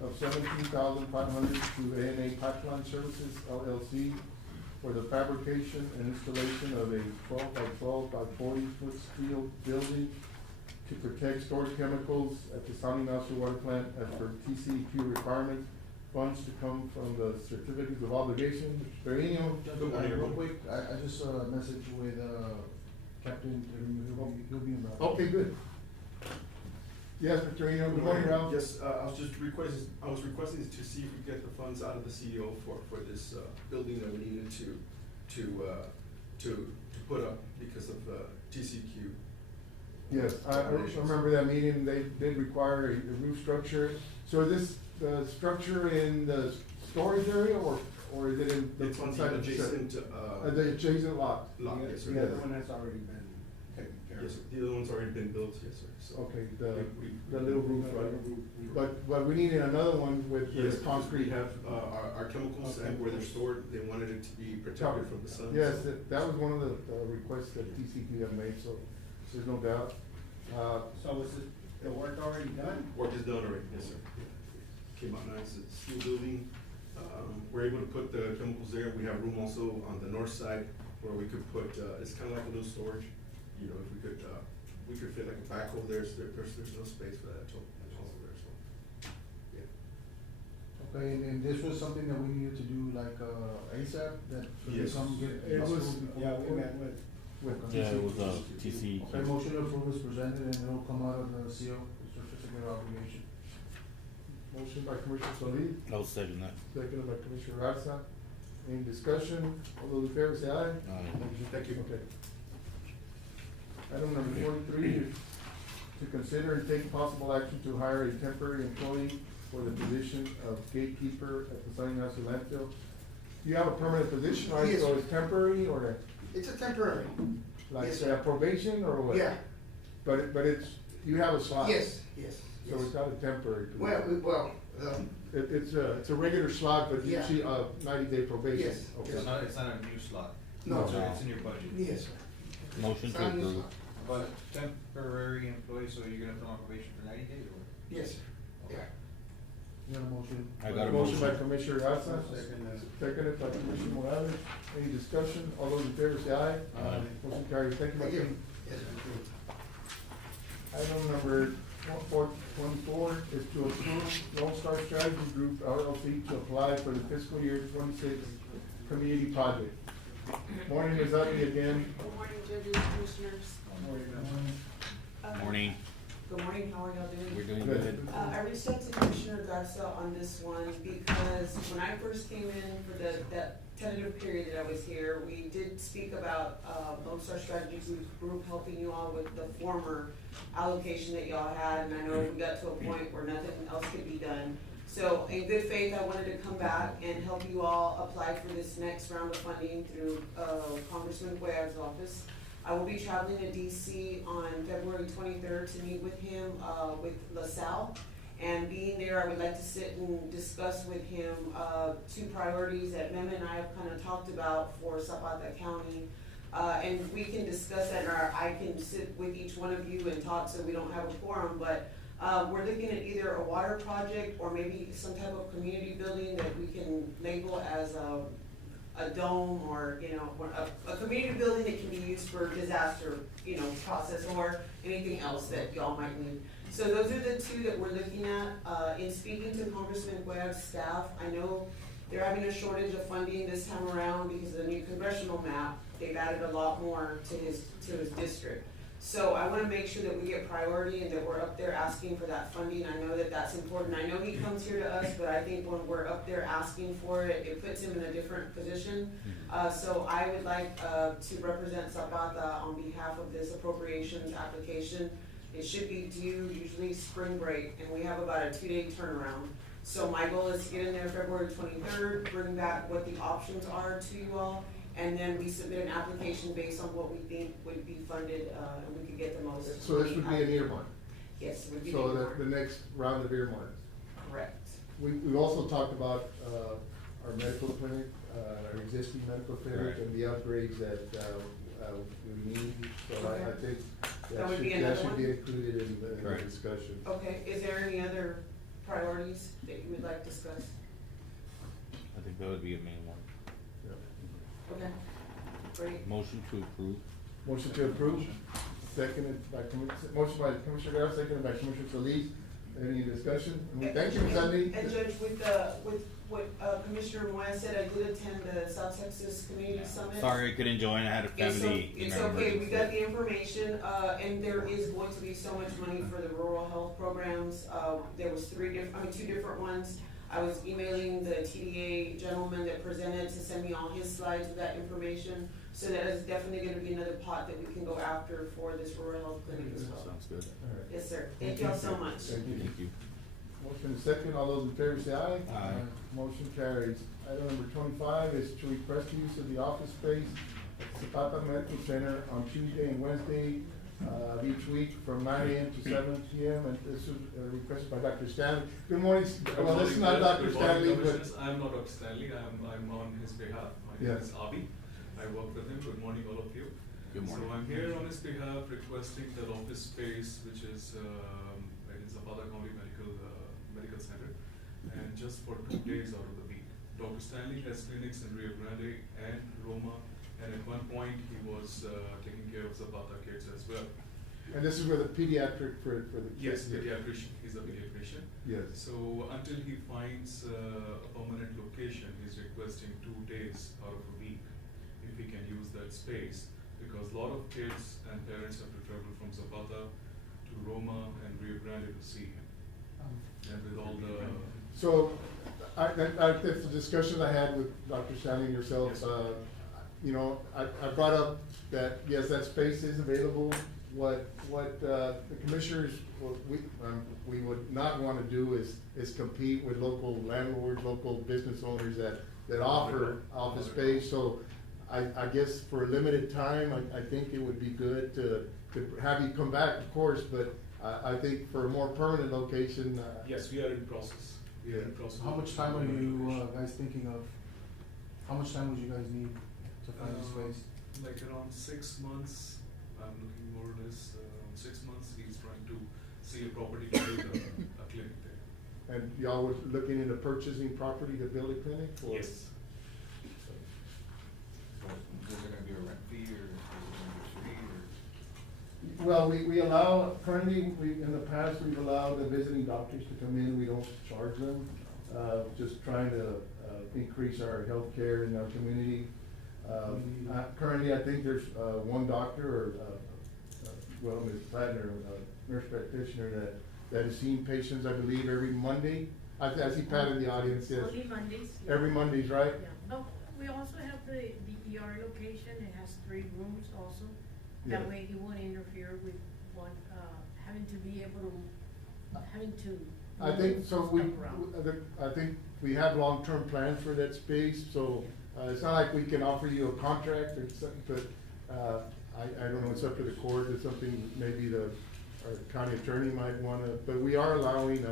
of $17,500 to A&A Pipeline Services LLC for the fabrication and installation of a 12 by 12 by 40 foot steel building to protect stored chemicals at the San Ignacio Water Plant as per TCEQ requirements. Funds to come from the certificates of obligation. Mr. Trevino. Real quick, I just, messaged with, Captain, he'll be in the. Okay, good. Yes, Mr. Trevino, good morning, Ralph. Yes, I was requesting to see if we get the funds out of the CEO for this, building that we needed to put up because of, TCQ. Yes, I remember that meeting, they did require a roof structure. So is this the structure in the storage area or is it in the? It's on inside the of the adjacent, the adjacent lot? lot, yes, sir. The other one has already been taken care of. Yes, sir. The other one's already been built, yes, sir, so. Okay, We- the little roof, right? But we needed another one with Yes, the concrete, concrete. we have, our chemicals and where they're stored, they wanted it to be protected from the sun. Yes, so- that was one of the requests that TCP had made, so there's no doubt. So is it, the work already done? Work is done already, yes, sir. Came out nice, it's steel building, we're able to put the chemicals there, we have room also on the north side where we could put, it's kinda like a little storage. You know, if we could fit like a backhoe there, so there's no space for that, also there, so, yeah. Okay, and this was something that we needed to do like, ASAP, that should Yes. come get. It was- Yeah, we met with. Yeah, it was TC. Okay, motion to approve is presented and it'll come out of the CO, the certificate of obligation. Motion by Commissioner Solis, I'll second that. seconded by Commissioner Garza. Any discussion? All those in favor say aye. Thank you. Okay. Item number 43 is to consider and take possible action to hire a temporary employee for the position of gatekeeper at the San Ignacio landfill. You have a permanent position, right? Yes. So it's temporary or It's a temporary. like Yes, sir. probation or what? Yeah. But it's, you have a slot? Yes, yes. So it's not a temporary position? Well, It's a regular slot, but you Yeah. see a 90-day probation? Yes, Okay. yes. It's not a new slot. No. It's in your budget. yes, sir. Motion to Sign this approve. one. But temporary employee, so you're gonna put on probation for 90 days or? Yes, sir. Yeah. You got a motion? I got a Motion by motion. Commissioner Garza, seconded by Commissioner Morales. Any discussion? All those in favor say aye. Aye. Motion carries. Thank you, Thank you. Martin. Yes, sir. Item number 24 is to approve Lone Star Strategy Group LLC to apply for the fiscal year 26 community project. Morning, Ms. Ugly again. Good morning, judges, commissioners. Morning. Good morning, how are y'all doing? We're doing Good. good. I reached out to Commissioner Garza on this one because when I first came in for that tentative period that I was here, we did speak about, Lone Star Strategy Group helping you all with the former allocation that y'all had, and I know we got to a point where nothing else could be done. So in good faith, I wanted to come back and help you all apply for this next round of funding through, Congressman Cuellar's office. I will be traveling to DC on February 23rd to meet with him, with LaSalle. And being there, I would like to sit and discuss with him, two priorities that Mem and I have kind of talked about for Zapata County. And we can discuss that, or I can sit with each one of you and talk so we don't have a quorum, but, we're looking at either a water project or maybe some type of community building that we can label as a dome or, you know, a community building that can be used for disaster, you know, process or anything else that y'all might need. So those are the two that we're looking at. In speaking to Congressman Cuellar's staff, I know they're having a shortage of funding this time around because of the new congressional map. They've added a lot more to his district. So I wanna make sure that we get priority and that we're up there asking for that funding. I know that that's important. I know he comes here to us, but I think when we're up there asking for it, it puts him in a different position. So I would like, to represent Zapata on behalf of this appropriations application. It should be due usually spring break, and we have about a 2-day turnaround. So my goal is to get in there February 23rd, bring back what the options are to you all, and then we submit an application based on what we think would be funded, and we could get the most. So this would be an earmark? Yes, it would be an So earmark. the next round of earmarks. Correct. We also talked about, our medical clinic, our existing medical clinic Right. and the upgrades that, we need. So I Okay. think That would be that another should one? be included in the Right. discussion. Okay, is there any other priorities that you would like discussed? I think that would be a main one. Okay, great. Motion to approve. Motion to approve, seconded by motion by Commissioner Guerrero, seconded by Commissioner Solis. Any discussion? And we thank you, Ms. Andy. And Judge, with what Commissioner Moya said, I did attend the South Texas Community Summit. Sorry I couldn't join. I had a family. It's okay, we got the information, and there is going to be so much money for the rural health programs. There was two different ones. I was emailing the TDA gentleman that presented to send me all his slides with that information. So that is definitely gonna be another pot that we can go after for this rural health clinic as well. Sounds good. All right. Yes, sir. Thank y'all so much. Thank you. Thank you. Motion second, all those in favor say aye. Aye. Motion carries. Item number 25 is to request use of the office space at Zapata Medical Center on Tuesday and Wednesday of each week from 9 a.m. to 7 p.m. And this is requested by Dr. Stanley. Good morning. Well, this is not Dr. Stanley, but I'm not Dr. Stanley. I'm on his behalf. My name is Abi. I work with him. Good morning, all of you. Good morning. So I'm here on his behalf requesting that office space, which is in Zapata County Medical Center, and just for 2 days out of the week. Dr. Stanley has clinics in Rio Grande and Roma, and at one point he was taking care of Zapata kids as well. and this is with a pediatric for the Yes, kids. pediatrician. He's a pediatrician. Yes. So until he finds a permanent location, he's requesting 2 days out of a week if he can use that space, because a lot of kids and parents have to travel from Zapata to Roma and Rio Grande to see him. And with all the So, that's the discussion I had with Dr. Stanley and yourself. Yes. You know, I brought up that, yes, that space is available. What the commissioners, we would not wanna do is compete with local landlords, local business owners that offer office space. So I guess for a limited time, I think it would be good to have you come back, of course, but I think for a more permanent location. yes, we are in process. We are in process. How much time are you guys thinking of? How much time would you guys need to find a space? Like around 6 months. I'm looking more or less 6 months. He's trying to see a property to build a clinic there. And y'all were looking into purchasing property to build a clinic? Or? Yes. Is there gonna be a rent fee or is it gonna be free or? Well, we allow, currently, in the past, we've allowed the visiting doctors to come in, we don't charge them. Just trying to increase our healthcare in our community. Currently, I think there's one doctor or, well, Ms. Plattner, nurse practitioner that is seeing patients, I believe, every Monday. I see Pat in the audience, yes. Only Mondays. Yeah. Every Mondays, right? Yeah, but we also have the ER location, it has 3 rooms also. That Yeah. way it won't interfere with one, having to be able to, having to. I think, so move stuff around. I think we have long-term plans for that space, so, it's not like we can offer you a contract or something, but, I don't know, it's up to the court, it's something maybe our county attorney might wanna, but we are allowing,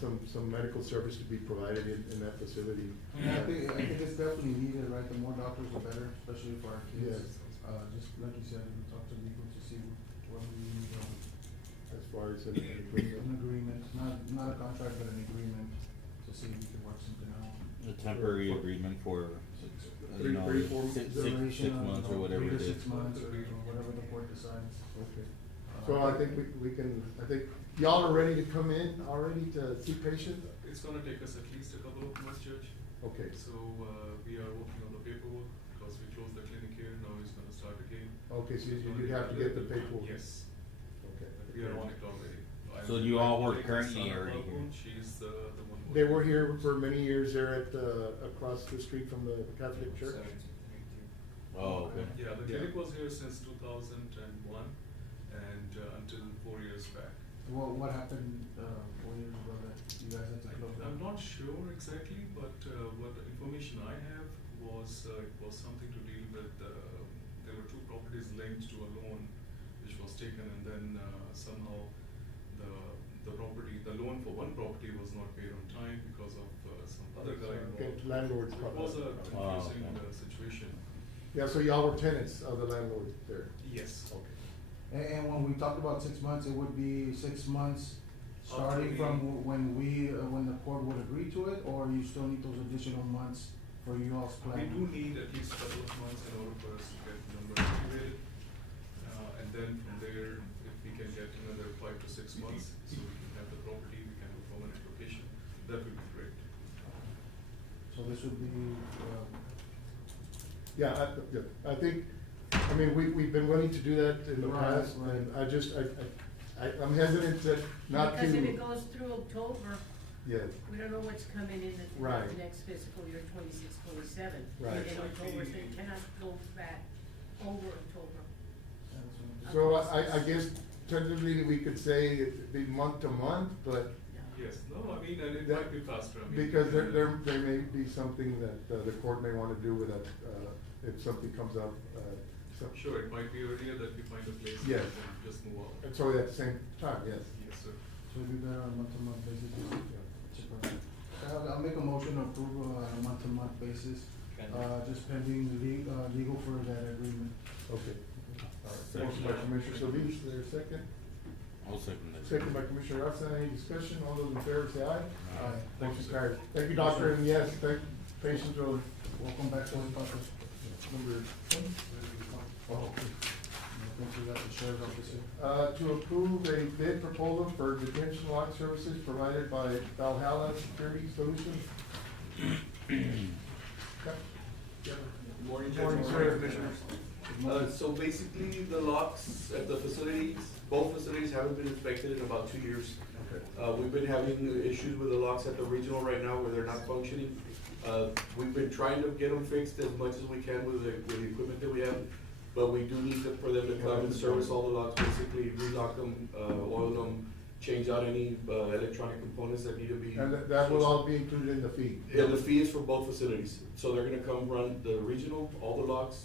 some medical service to be provided in that facility. I think it's definitely needed, right? The more doctors, the better, especially for our kids. Yes. Just like you said, we talk to legal to see what we need, As far as an an agreement. agreement, not a contract, but an agreement to see if we can work something out. A temporary agreement for, you know, Three, 4 six Duration of, months or whatever 3 it to is. 6 months, or whatever the court decides. Okay. So I think we can, I think, y'all are ready to come in already to see patients? It's gonna take us at least a couple of months, Judge. Okay. So we are working on the paperwork because we closed the clinic here. Now it's gonna start again. Okay, so It's gonna you take have a to get the little bit of time. paperwork. Yes. Okay. But we are on it already. So you all were currently already here? She's the one. They were here for many years there at, across the street from the Catholic Church. 17, 18. Oh, okay. Yeah, the Yeah. clinic was here since 2001 and until 4 years back. What happened, 4 years ago that you guys had to close down? I'm not sure exactly, but what the information I have was, it was something to deal with, there were 2 properties linked to a loan which was taken, and then somehow the loan for one property was not paid on time because of some other guy Okay, involved. landlord's It was a problem. confusing okay. situation. Yeah, so y'all were tenants of the landlord there? Yes. Okay. And when we talked about 6 months, it would be 6 months starting from when the court would agree to it, or you still need those additional months for you all's We plan? do need at least a couple of months in order for us to get the numbers activated. And then from there, if we can get another 5 to 6 months, so we can have the property, we can have a permanent location, that would be great. So this would be, Yeah, I think, I mean, we've been willing to do that in the Right, past, right. and I'm hesitant to, not to. Because if it goes through October, Yeah, we don't know what's coming in Right. the next fiscal year, 26, 27. Right. And in October, so you cannot go back over October. so I guess tentatively we could say it'd be month to month, but Yes, no, I mean, and it That- might be faster, I mean. because there may be something that the court may wanna do with that, if something comes up, so. Sure, it might be earlier that we find a place and Yes. then just move on. And so at the same time, yes. Yes, sir. so it'd be better on a month-to-month basis. Cheaper. I'll make a motion to approve on a month-to-month basis, just pending legal for that agreement. Okay. All right, motion by Commissioner Solis, is there a second? I'll second that. Second by Commissioner Garza, any discussion, all those in favor say aye. Aye. Thank you, Motion sir. carried. Thank you, doctor, and yes, thank, patience will, Welcome back to the process. number 10. Oh, okay. Thank you, the sheriff's office here. To approve a bid proposal for detention lock services provided by Valhalla Security Solutions. Yep. Good morning, Judge. Morning, Good sir. Commissioners. So basically, the locks at the facilities, both facilities haven't been inspected in about 2 years. Okay. We've been having issues with the locks at the regional right now where they're not functioning. We've been trying to get them fixed as much as we can with the equipment that we have, but we do need for them to come and service all the locks, basically relock them, oil them, change out any electronic components that need to be. And that will all be included in the fee? Yeah, the fee is for both facilities, so they're gonna come run the regional, all the locks,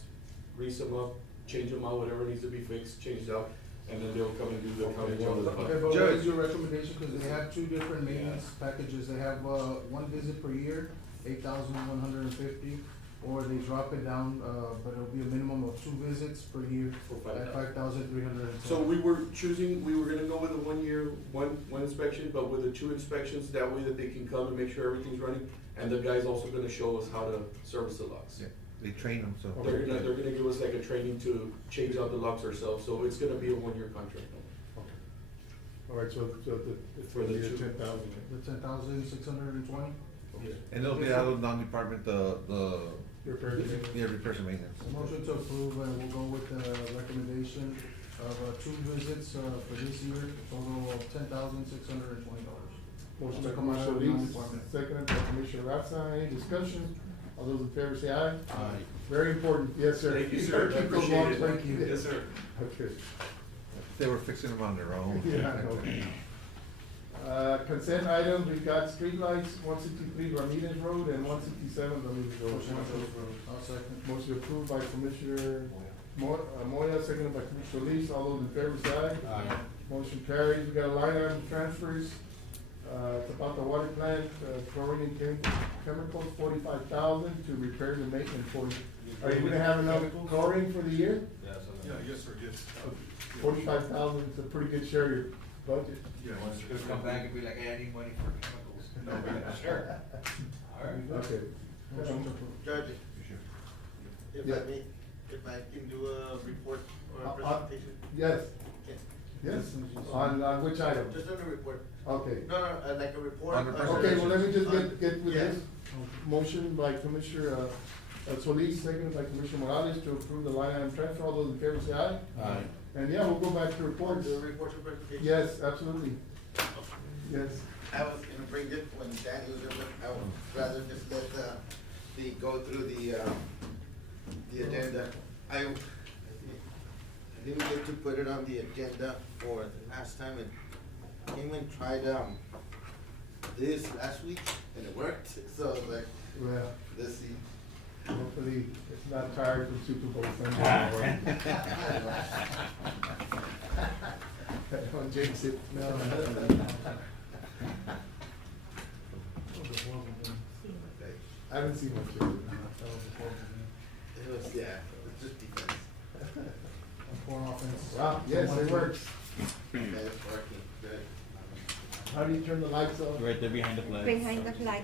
grease them up, change them out, whatever needs to be fixed, changed out, and then they'll come and do the county job. Okay, but what is your recommendation, cause they have two different maintenance packages, they have, one visit per year, 8,150, or they drop it down, but it'll be a minimum of 2 visits per year For at 5,310. So we were gonna go with a 1 year, one inspection, but with the 2 inspections, that way that they can come and make sure everything's running, and the guy's also gonna show us how to service the locks. Yeah, they train them, so. They're gonna give us like a training to change out the locks ourselves, so it's gonna be a 1-year contract. Okay. All right, so it's For for the the two. 10,000. The 10,620? Yeah. And it'll be out of non-department, the Repair and maintenance. yeah, repairs and maintenance. Motion to approve, and we'll go with the recommendation of 2 visits for this year, total of $10,620. Motion by To come out Commissioner of the Solis, non-department. second by Commissioner Garza, any discussion? All those in favor say aye. Aye. Very important, yes, sir. Thank you, sir. Keep those Appreciate locks, it. thank you. Yes, sir. Okay. They were fixing them on their own. Yeah, I know. Consent items, we've got streetlights, 163 Ramirez Road and 167 Ramirez Road. Motion approved. I'll second. Motion approved by Commissioner Moya, seconded by Commissioner Solis, all those in favor say aye. Aye. Motion carries, we got a line item transfers, it's about the water plant, chlorine and chemicals, 45,000 to repairs and maintenance for, are you gonna have enough chlorine for the year? Yeah, yes, sir, yes. 45,000 is a pretty good share of your budget. Yeah. Once you're gonna come back and be like, I need money for chemicals. No, but- Sure. All right. Okay. Motion to approve. Judge, if Yeah. if I can do a report or a Uh, presentation? Yes, Yes. yes, on which item? Just on a report. Okay. No, like a report. On the Okay, well, let me just on- get with yes. this. Motion by Commissioner Solis, seconded by Commissioner Morales to approve the line item transfer. All those in favor say aye. Aye. And yeah, we'll go back to reports. The reports or presentation? Yes, absolutely. Yes. I was gonna bring it when Danny was there, but I would rather just let go through the agenda. I didn't get to put it on the agenda for the last time, and came and tried, this last week, and it worked, so I was like, Well, let's see. hopefully it's not tired from Super Bowl Sunday. Don't jinx it. No. I haven't seen much of it. It was, yeah, it was just defense. Poor offense. Wow, yes, it works. Yeah, it's working, good. How do you turn the lights off? Right there behind the flag. Behind the flag.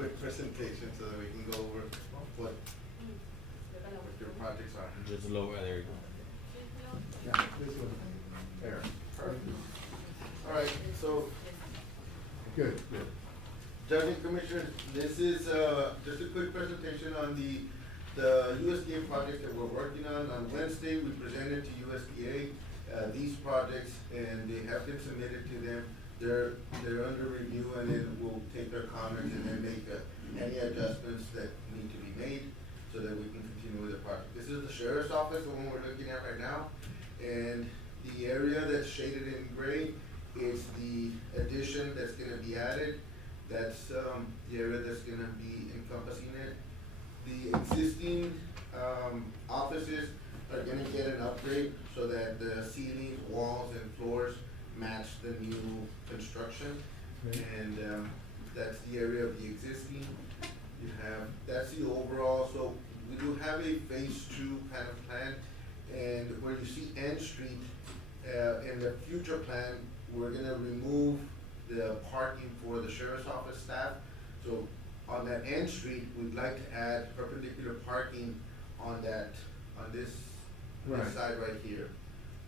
quick presentation so that we can go over what your projects are. Just lower, there you go. Yeah, this one. There. Perfect. All right, so, Good, good. Judge and Commissioners, this is, just a quick presentation on the USDA project that we're working on. On Wednesday, we presented to USDA, these projects, and they have been submitted to them. They're under review, and then we'll take their comments and then make, any adjustments that need to be made so that we can continue with the project. This is the Sheriff's Office, the one we're looking at right now, and the area that's shaded in gray is the addition that's gonna be added. That's, the area that's gonna be encompassing it. The existing, offices are gonna get an upgrade so that the ceiling, walls, and floors match the new construction. Okay. And, that's the area of the existing. You have, that's the overall, so we do have a phase 2 kind of plan. And where you see N Street, in the future plan, we're gonna remove the parking for the sheriff's office staff. So on that N Street, we'd like to add perpendicular parking on this Right. side right here.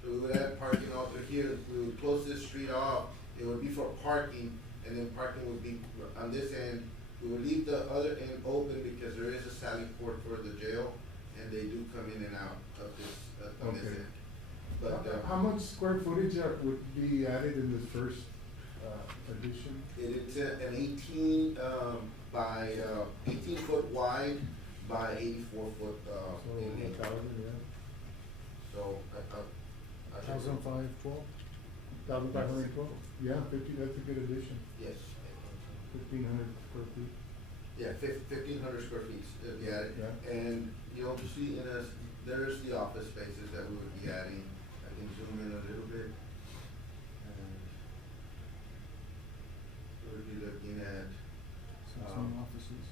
So we would add parking all through here. We would close this street off. It would be for parking, and then parking would be on this end. We would leave the other end open because there is a sally port for the jail, and they do come in and out of this, on this Okay. end. But, How much square footage would be added in this first, addition? it's an 18, by, 18-foot wide by 84-foot, So, in length. 1,000, yeah. So, I think. 1,512? 1,512? Yeah, 50, that's a good addition. Yes. 1,500 square feet. Yeah, 1,500 square feet, yeah. Yeah. And you'll see in us, there's the office spaces that we would be adding. I can zoom in a little bit. And we'll be looking at, Some offices.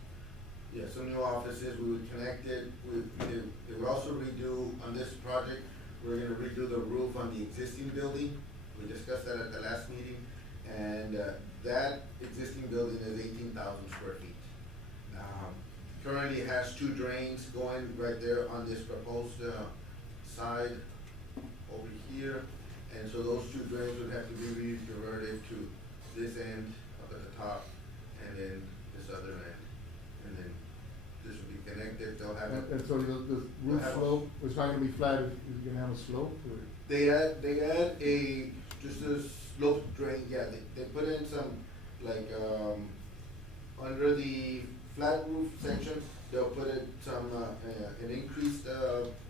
yeah, some new offices. We would connect it. They would also redo, on this project, we're gonna redo the roof on the existing building. We discussed that at the last meeting. And, that existing building is 18,000 square feet. Currently it has 2 drains going right there on this proposed, side over here. And so those 2 drains would have to be redirected to this end up at the top and then this other end. And then this will be connected. They'll have it. And so the roof slope, it's not gonna be flat, it's gonna have a slope, or? They add just a slope drain, yeah, they put in some, like, under the flat roof section, they'll put in some, an increased,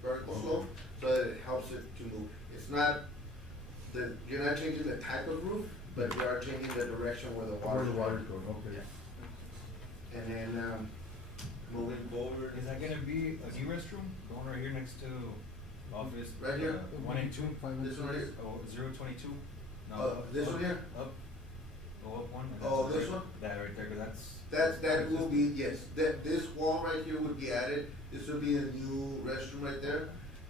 vertical slope, so that it helps it to move. It's not, you're not changing the type of roof, but you are changing the direction where the water. Where the water's going, okay. Yeah. And then, moving forward. Is that gonna be a new restroom, going right here next to office? Right here? 1 and 2? This one right here? Oh, 022? No. This one here? Up. Go up one. and Oh, that's this right- one? That right there, 'cause that's. That will be, yes, this wall right here would be added, this would be a new restroom right there,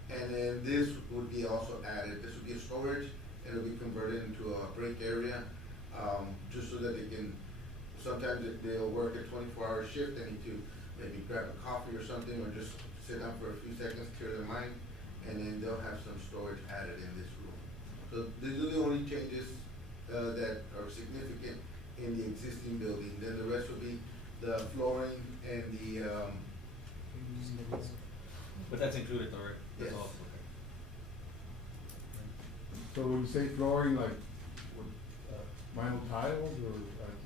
and then this would be also added, this would be a storage, and it'll be converted into a break area, just so that they can, sometimes they'll work a 24-hour shift, they need to maybe grab a coffee or something, or just sit down for a few seconds, clear their mind, and then they'll have some storage added in this room. So these are the only changes, that are significant in the existing building. Then the rest will be the flooring and the, But that's included though, right? That's Yes. all, So when you say flooring, like, what, vinyl tiles, or,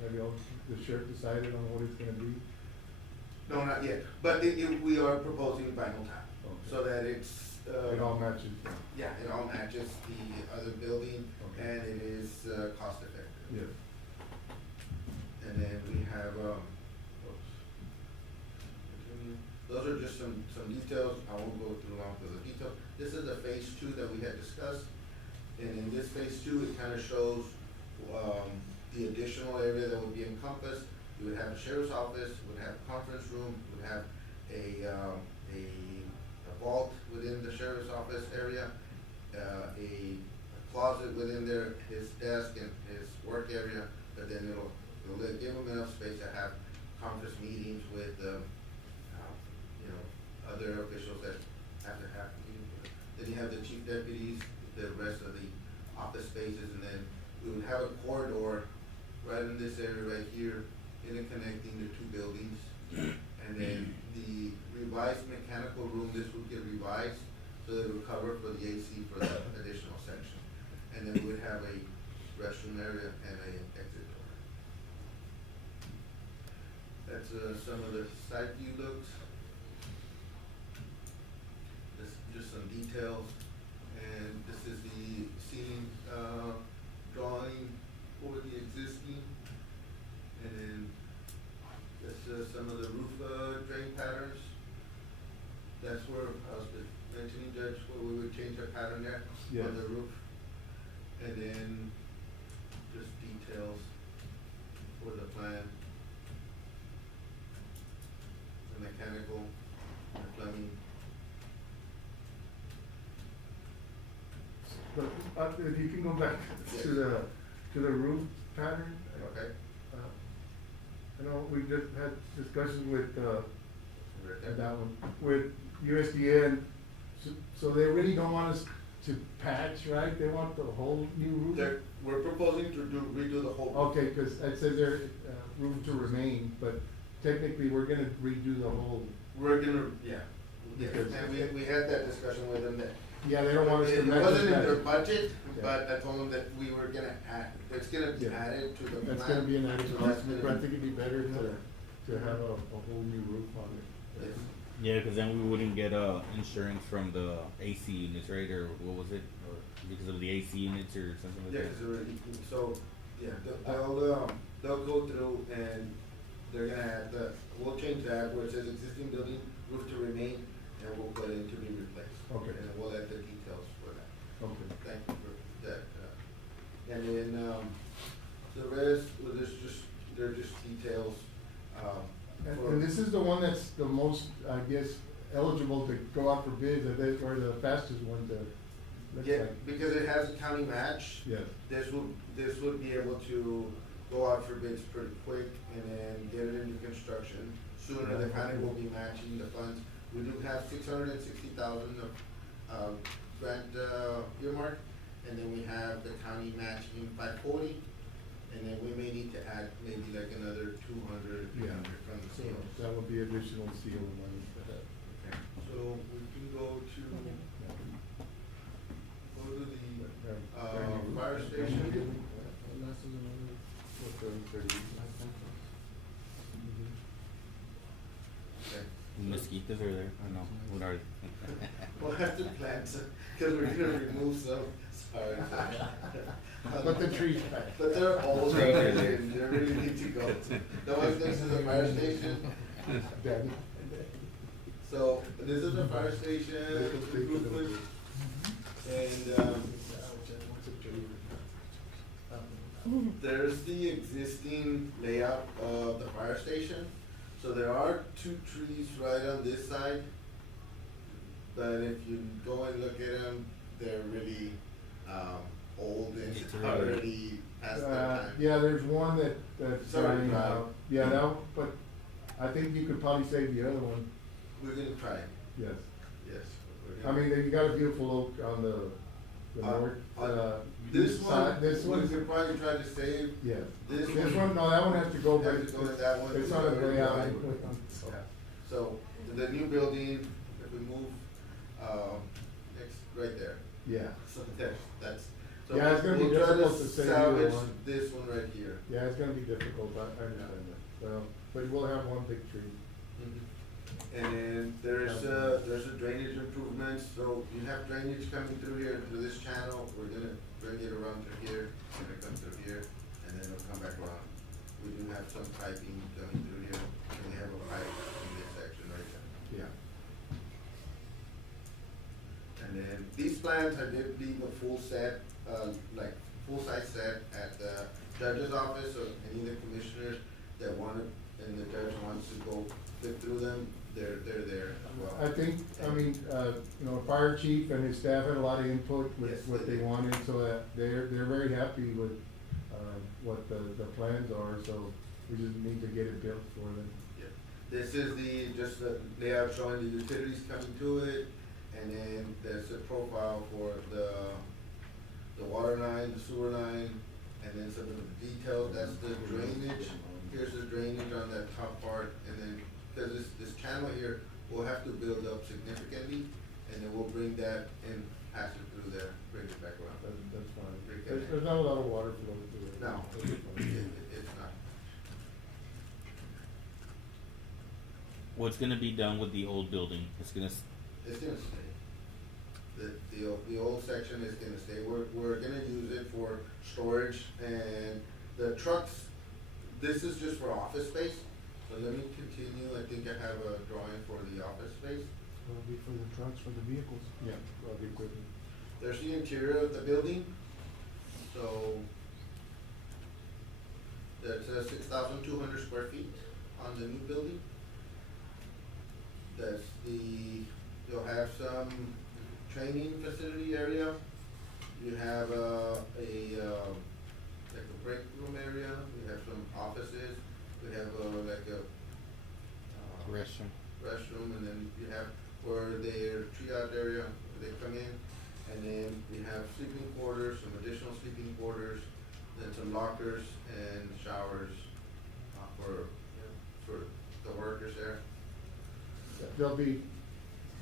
have you all, the sheriff decided on what it's gonna be? no, not yet, but we are proposing vinyl tile, Okay. so that it's, It all matches. yeah, it all matches the other building, Okay. and it is, cost effective. Yes. And then we have, those are just some details, I won't go through all of the details. This is the phase 2 that we had discussed, and in this phase 2, it kind of shows, the additional area that would be encompassed. You would have a sheriff's office, would have a conference room, would have a vault within the sheriff's office area, a closet within there, his desk and his work area, but then it'll give him enough space to have conference meetings with, you know, other officials that have to have, then you have the chief deputies, the rest of the office spaces, and then we would have a corridor right in this area right here, interconnecting the two buildings. And then the revised mechanical room, this would get revised, so that it would cover for the AC for the additional section. And then we would have a restroom area and a exit door. That's, some of the side view looks. This, just some details, and this is the ceiling, drawing for the existing. And then this, some of the roof, drain patterns. That's where I was mentioning, Judge, where we would change the pattern there Yes. on the roof. And then just details for the plan. The mechanical, the plumbing. But, if you can go back to the roof pattern. Okay. I know we just had discussions with, that one, with USDA, so they really don't want us to patch, right? They want the whole new roof? We're proposing to redo the whole. Okay, cause it says there, room to remain, but technically, we're gonna redo the whole. We're gonna, yeah. Because- And we had that discussion with them that. Yeah, they don't want us to It mess wasn't with in their that. budget, Yeah. but I told them that we were gonna add, it's gonna be Yeah. added to the plan. That's gonna be an added So cost, that's but gonna I think it'd be better to have a whole new roof on it. Yes. Yeah, because then we wouldn't get insurance from the AC units, right? Or what was it? Or because of the AC units or something like Yeah, that? 'cause already, so, yeah, they'll go through and they're gonna add we'll change that where it says existing building, roof to remain, and we'll put in to be replaced. Okay. And we'll add the details for that. Okay. Thank you for that. And then, the rest, well, they're just details, And this is the one that's the most, I guess, eligible to go out for bids, or the fastest one to, looks yeah, like. because it has a county match. Yes. This would be able to go out for bids pretty quick and then get it into construction. Sooner, the county will be matching the funds. We do have $660,000 of, grant, earmark, and then we have the county matching $540. And then we may need to add maybe like another 200, 300 from the So sales. that would be additional seal money for that. Okay, so we can go to the, fire station. Okay. Mosquitoes are there? I know. What are they? We'll have to plant some, cause we're gonna remove some, sorry. But the trees back. But they're old, Trees are and there. they really need to go. The ones next to the fire station. Daddy. So, this is the fire station, improvement, and, there's the existing layout of the fire station. So there are 2 trees right on this side. But if you go and look at them, they're really, old and It's really- already past their time. Yeah, there's one that's It's already dying dry. out. Yeah, that, but I think you could probably save the other one, We're gonna try it, yes. yes. I mean, you got a beautiful oak on the north, This one, side, this we one, could probably try to save. yes. This This one- one, no, that one has to go, but Has to go to that one. it's on its way out. Yeah. So, the new building, if we move, next, right there. Yeah. So that's, so Yeah, it's gonna be we'll try difficult to save either salvage one. this one right here. Yeah, it's gonna be difficult, I understand that, but we'll have one big tree. And then there's a drainage improvement, so you have drainage coming through here, through this channel, we're gonna bring it around through here, it's gonna come through here, and then it'll come back around. We do have some piping coming through here, and we have a pipe in this section right there. Yeah. And then these plans, I did leave a full set, like, full-size set at the judge's office, or any of the commissioners that wanted, and the judge wants to go flip through them, they're there as well. I think, I mean, you know, fire chief and his staff had a lot of input with Yes, what they they did. wanted, so that they're very happy with, what the plans are, so We just need to get it built for them. Yeah. This is just the layout showing the utilities coming to it, and then there's a profile for the water line, the sewer line, and then some of the details, that's the drainage. Here's the drainage on that top part, and then, because this channel here will have to build up significantly, and then we'll bring that and pass it through there, bring it back around. That's fine. Reconnect. There's not a lot of water flowing through it. No, it's not. What's gonna be done with the old building? It's gonna stay. The old section is gonna stay. We're gonna use it for storage, and the trucks, this is just for office space. So let me continue. I think I have a drawing for the office space. It'll be for the trucks, for the vehicles. Yeah, all the equipment. There's the interior of the building. So that's 6,200 square feet on the new building. You'll have some training facility area. You have like a break room area. We have some offices. We have like a restroom, and then you have where their triage area, where they come in, and then we have sleeping quarters, some additional sleeping quarters, then some lockers and showers for the workers there. There'll be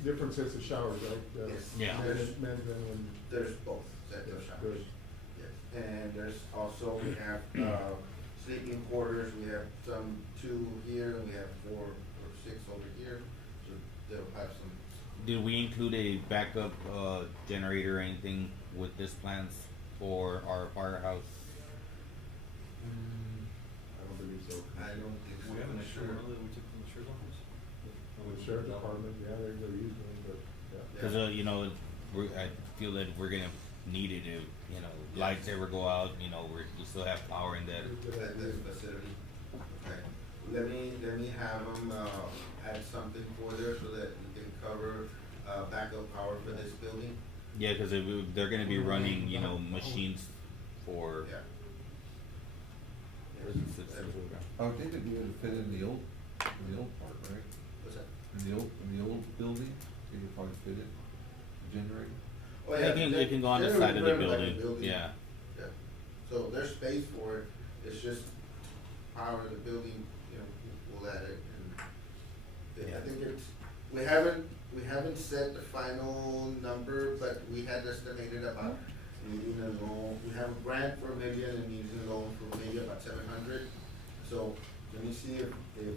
different sets of showers, right? Yes. Yeah. Men's and women's. There's both sets of showers. Good. Yes, and there's also, we have, sleeping quarters, we have two here, and we have 4 or 6 over here, so they'll have some. Did we include a backup generator or anything with this plans for our firehouse? I don't believe so. I don't think so. We have an extra Sure. one that we took from the sheriff's office. With the sheriff's department, yeah, they're using them, but, yeah. Because you know, I feel that we're gonna need it if lights ever go out. We still have power in that. At this facility. Okay. Let me have them, add something for there so that we can cover, backup power for this building. Yeah, because they're gonna be running machines for. Yeah. I would think it'd be able to fit in the old part, right? What's that? In the old building, you could probably fit it, the generator. Oh, yeah. It can go on the they're side of the running like a building. Yeah. Yeah. So there's space for it, it's just power of the building, we'll add it, and I think we haven't set the final number, but we had estimated about needing a loan. We have a grant for $1 million and needing a loan for maybe about 700. So let me see if we can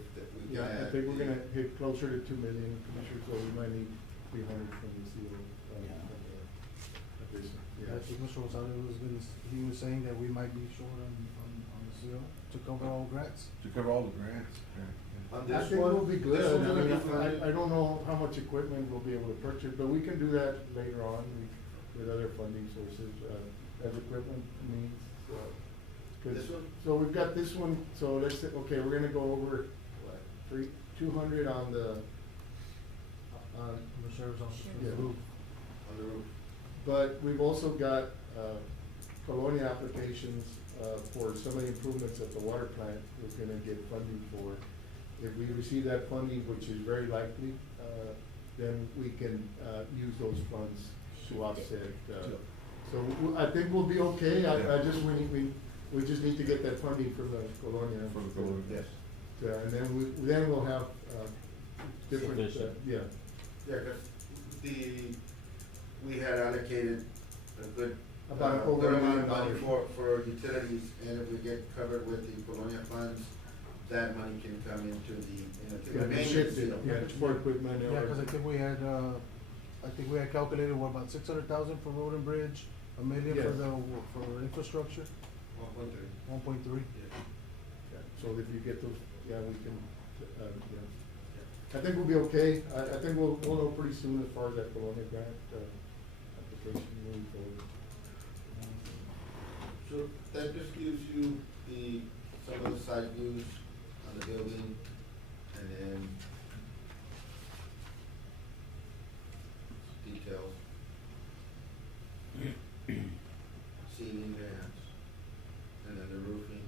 Yeah, I add think we're gonna hit closer to 2 million, Commissioner, so we might need 300 from the CO. Actually, Mr. Rosario he was saying that we might be short on the seal to cover all grants. To cover all the grants, okay. On I this think one, we'll be this good. one's I gonna mean, be funded. I don't know how much equipment we'll be able to purchase, but we can do that later on with other funding sources, as equipment needs, 'cause- This one? So we've got this one, so let's say, okay, we're gonna go over, what, 200 on the, The sheriff's office. Yeah. Roof. On the roof. But we've also got, Colonia applications, for some of the improvements at the water plant, we're gonna get funding for. If we receive that funding, which is very likely, then we can, use those funds to offset, so I think we'll be okay. I just, we just need to get that funding from the Colonia. From the Colonia. Yes. And then we'll have, different, Sufficient. yeah. Yeah, cause we had allocated a good, About good over $1 amount of million money for utilities, and if we get covered with the Colonia funds, that money can come into the Yeah, maintenance, shifted, yeah, for equipment. Yeah, cause I think we had calculated, 600,000 for road and bridge, $1 million Yes. for infrastructure, 1.3. 1.3. Yeah, so if you get those, yeah, we can, yeah. I think we'll be okay. I think we'll know pretty soon as far as that Colonia grant, application moving forward. So that just gives you some of the side views on the building, and then details. Ceiling vents, and then the roofing.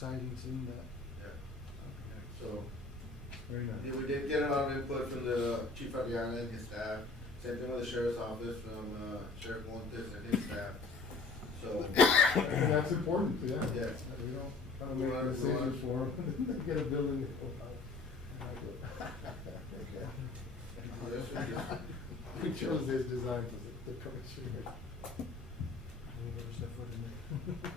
exciting seeing that. Yeah. So, Very nice. yeah, we did get a lot of input from the Chief Ariana and his staff, same thing with the Sheriff's Office from, Sheriff Montes and his staff, so. And that's important, yeah. Yeah. We don't, kind of make decisions for them, get a building. We chose this design for the commissioner. We never step foot in there.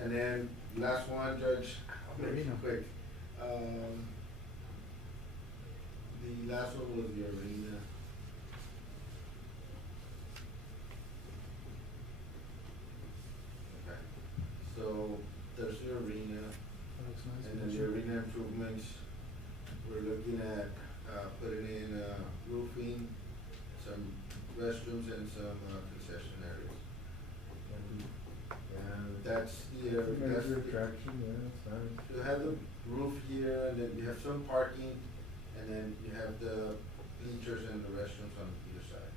And then, last one, Judge, I'll make it Arena. quick. The last one was the arena. Okay, so there's the arena, That looks nice. and then the arena improvements, we're looking at, putting in, roofing, some restrooms and some, concession areas. And that's the, that's Major the. attraction, yeah, it's nice. You have the roof here, and then you have some parking, and then you have the bleachers and the restrooms on either side.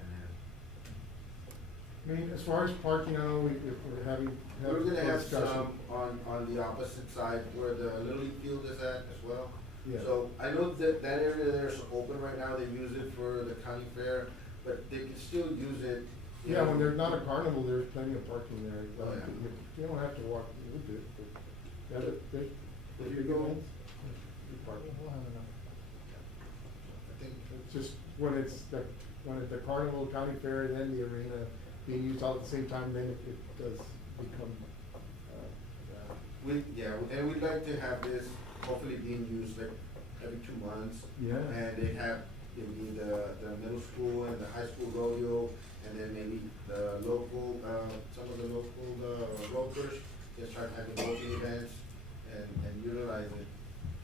And then, I mean, as far as parking, I know if we're having. we're gonna have discussion. some on the opposite side where the Little League field is at as well. Yeah. So I know that that area there is open right now, they use it for the county fair, but they can still use it. you Yeah, know. when there's not a carnival, there's plenty of parking there. Oh, yeah. You don't have to walk with it, but, yeah, If you go- you park. We'll have enough. I think, It's just when it's the carnival, county fair, and then the arena being used all at the same time, then it does become, and we'd like to have this hopefully being used like every 2 months. Yeah. And they have maybe the middle school and the high school rodeo, and then maybe the local, some of the local, ropers, just start having roping events and utilize it.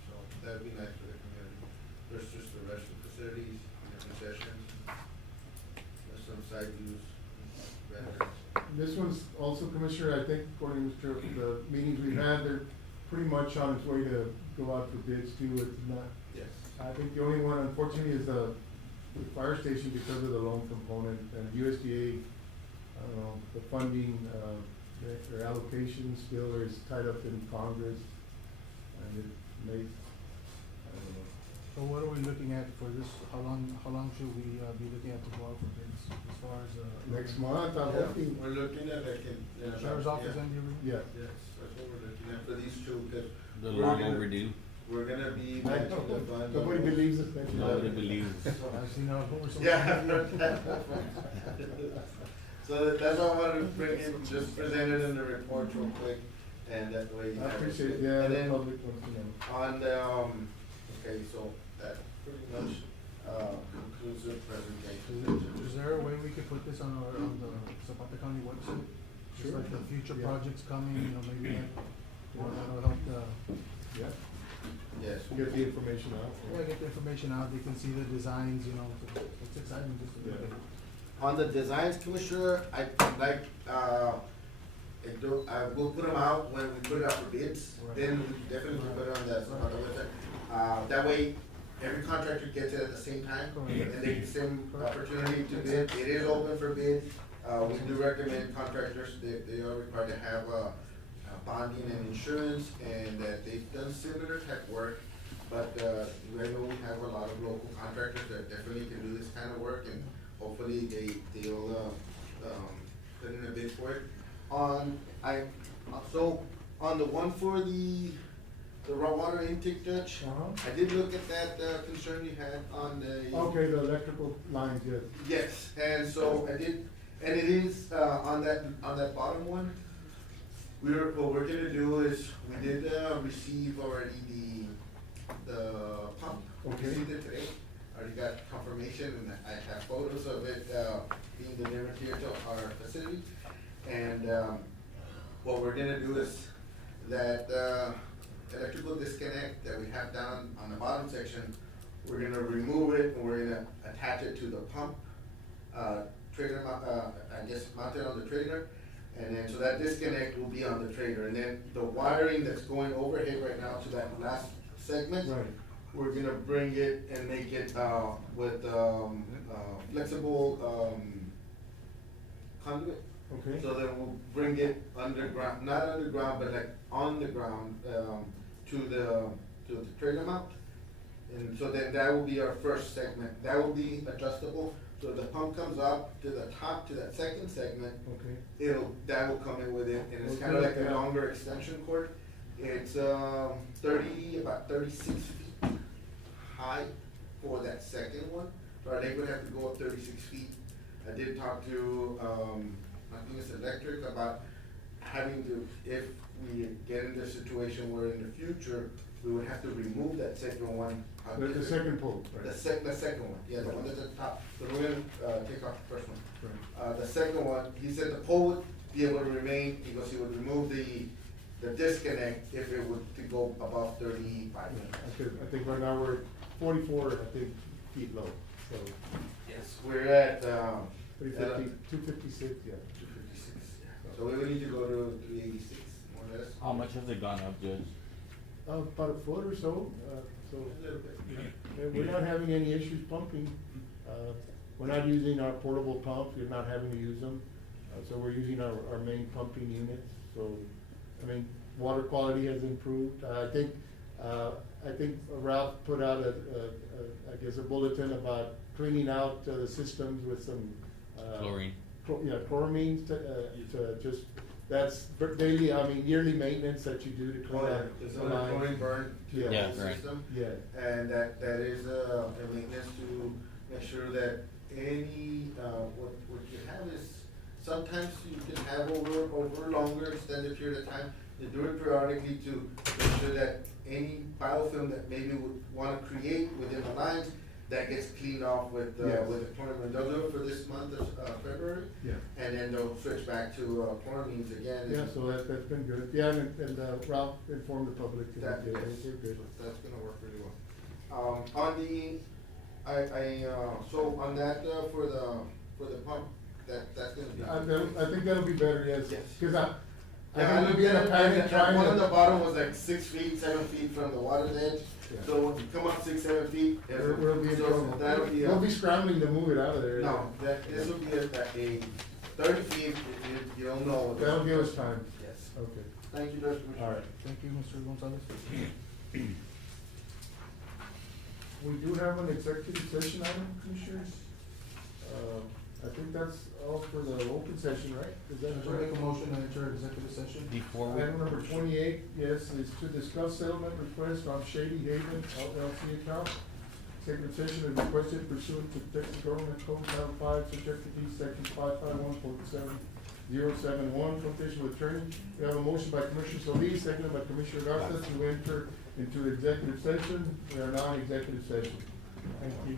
So that'd be nice for the community. There's just the restroom facilities, the concessions, there's some side views, vendors. This one's also, Commissioner, I think according to the meetings we've had, they're pretty much on its way to go out for bids too. It's not, Yes. I think the only one unfortunately is the fire station because of the loan component and USDA, I don't know, the funding, their allocation still is tied up in Congress. And it may, I don't know. So what are we looking at for this? How long should we, be looking at to go out for bids as far as, Next month, I'm Yeah, hoping. we're looking at like Sheriff's Office and the arena? Yeah. Yes, that's what we're looking at for these two, because. The we're long gonna- overdue. We're gonna be matching the fund. Nobody believes us. Nobody believes. I've seen our homework. Yeah. So that's why I wanted to bring it, just present it in the report real quick, and that way. you I have it. appreciate it, yeah, And the then public wants to know. on the, okay, so that pretty much, concludes the presentation. Is there a way we could put this on the Zapata County website? Just Sure. like the future Yeah. projects coming, maybe that, that'll help Yeah, Yes. get the information out. get the information out, they can see the designs, so it's exciting just to look at it. On the designs, Commissioner, I like, we'll put them out when we put it out for bids, Right. then we definitely put it on the website. That way, every contractor gets it at the same time, Correct. and they get the same opportunity to bid. It is open for bid. We do recommend contractors, they are required to have, bonding and insurance, and that they've done similar type work. But, I know we have a lot of local contractors that definitely can do this kind of work, and hopefully they'll, put in a bid for it. So, on the one for the raw water intake, Judge, Uh-huh. I did look at that, concern you had on the. Okay, the electrical lines, yes. Yes, and so I did, and it is, on that bottom one, what we're gonna do is, we did, receive already the pump. Okay. Received it today, already got confirmation, and I have photos of it, being delivered here to our facility. And, what we're gonna do is, that, electrical disconnect that we have down on the bottom section, we're gonna remove it, and we're gonna attach it to the pump, trailer, I guess mounted on the trailer. And then, so that disconnect will be on the trailer, and then the wiring that's going overhead right now to that last segment. Right. We're gonna bring it and make it, with, flexible, conduit, Okay. So then we'll bring it underground, not underground, but like on the ground, to the trailer mount. And so then that will be our first segment. That will be adjustable. So the pump comes up to the top, to that second segment. Okay. That will come in with it, and it's Okay, kinda like a yeah. longer extension cord. It's, about 36 feet high for that second one. So our leg would have to go up 36 feet. I did talk to, I think it's electric, about having to, if we get in this situation where in the future, we would have to remove that second one. The second pole, right? The second one, yeah, the one that's at the top, so we're gonna, take off the first one. Right. The second one, he said the pole would be able to remain, because he would remove the disconnect if it would to go above 35. I think right now we're 44, I think, feet low, so. Yes, we're at, 256, yeah. 256, so we would need to go to 386, more or less. How much has it gone up, Judge? About a foot or so, so. A little bit. And we're not having any issues pumping. We're not using our portable pumps, we're not having to use them. So we're using our main pumping units, so, I mean, water quality has improved. I think Ralph put out I guess a bulletin about cleaning out the systems with some. Chlorine. Chloramines to just, that's daily, I mean, yearly maintenance that you do to clean out. There's a chlorine burn to the Yeah, whole right. system. Yeah. And that is a maintenance to make sure that any, what you have is, sometimes you can have over longer extended period of time. You do it periodically to make sure that any biofilm that maybe would wanna create within the lines, that gets cleaned off with Yes. with the chloramine. They'll do it for this month of, February. Yeah. And then they'll switch back to, chloramines again. Yeah, so that's been good. Yeah, and Ralph informed the public that That, we're good. that's gonna work really well. On the, so on that, for the pump, that's gonna be. I think that'll be better, yes. Yes. Cause I Yeah, think we'll be in a panic that trying one on the to. bottom was like 6 feet, 7 feet from the water's edge. Yeah. So when you come up 6, 7 feet. We'll be in so trouble. That'll be. We'll be scrambling to move it out of there. No, this will be a 30 feet, you'll know. That'll give us time. Yes. Okay. Thank you, Judge Commissioner. All right, thank you, Mr. Gonzalez. We do have an executive session item, commissioners. I think that's all for the open session, right? Is that Should I make a motion to enter executive session? Before we. Item number 28, yes, is to discuss settlement request on Shady Haven LLC account. Executive session is requested pursuant to Texas Government Code Title 5, Subject D, Section 551.7071, quotation with attorney. We have a motion by Commissioner Solis, seconded by Commissioner Garza to enter into executive session. We are now in executive session. Thank you.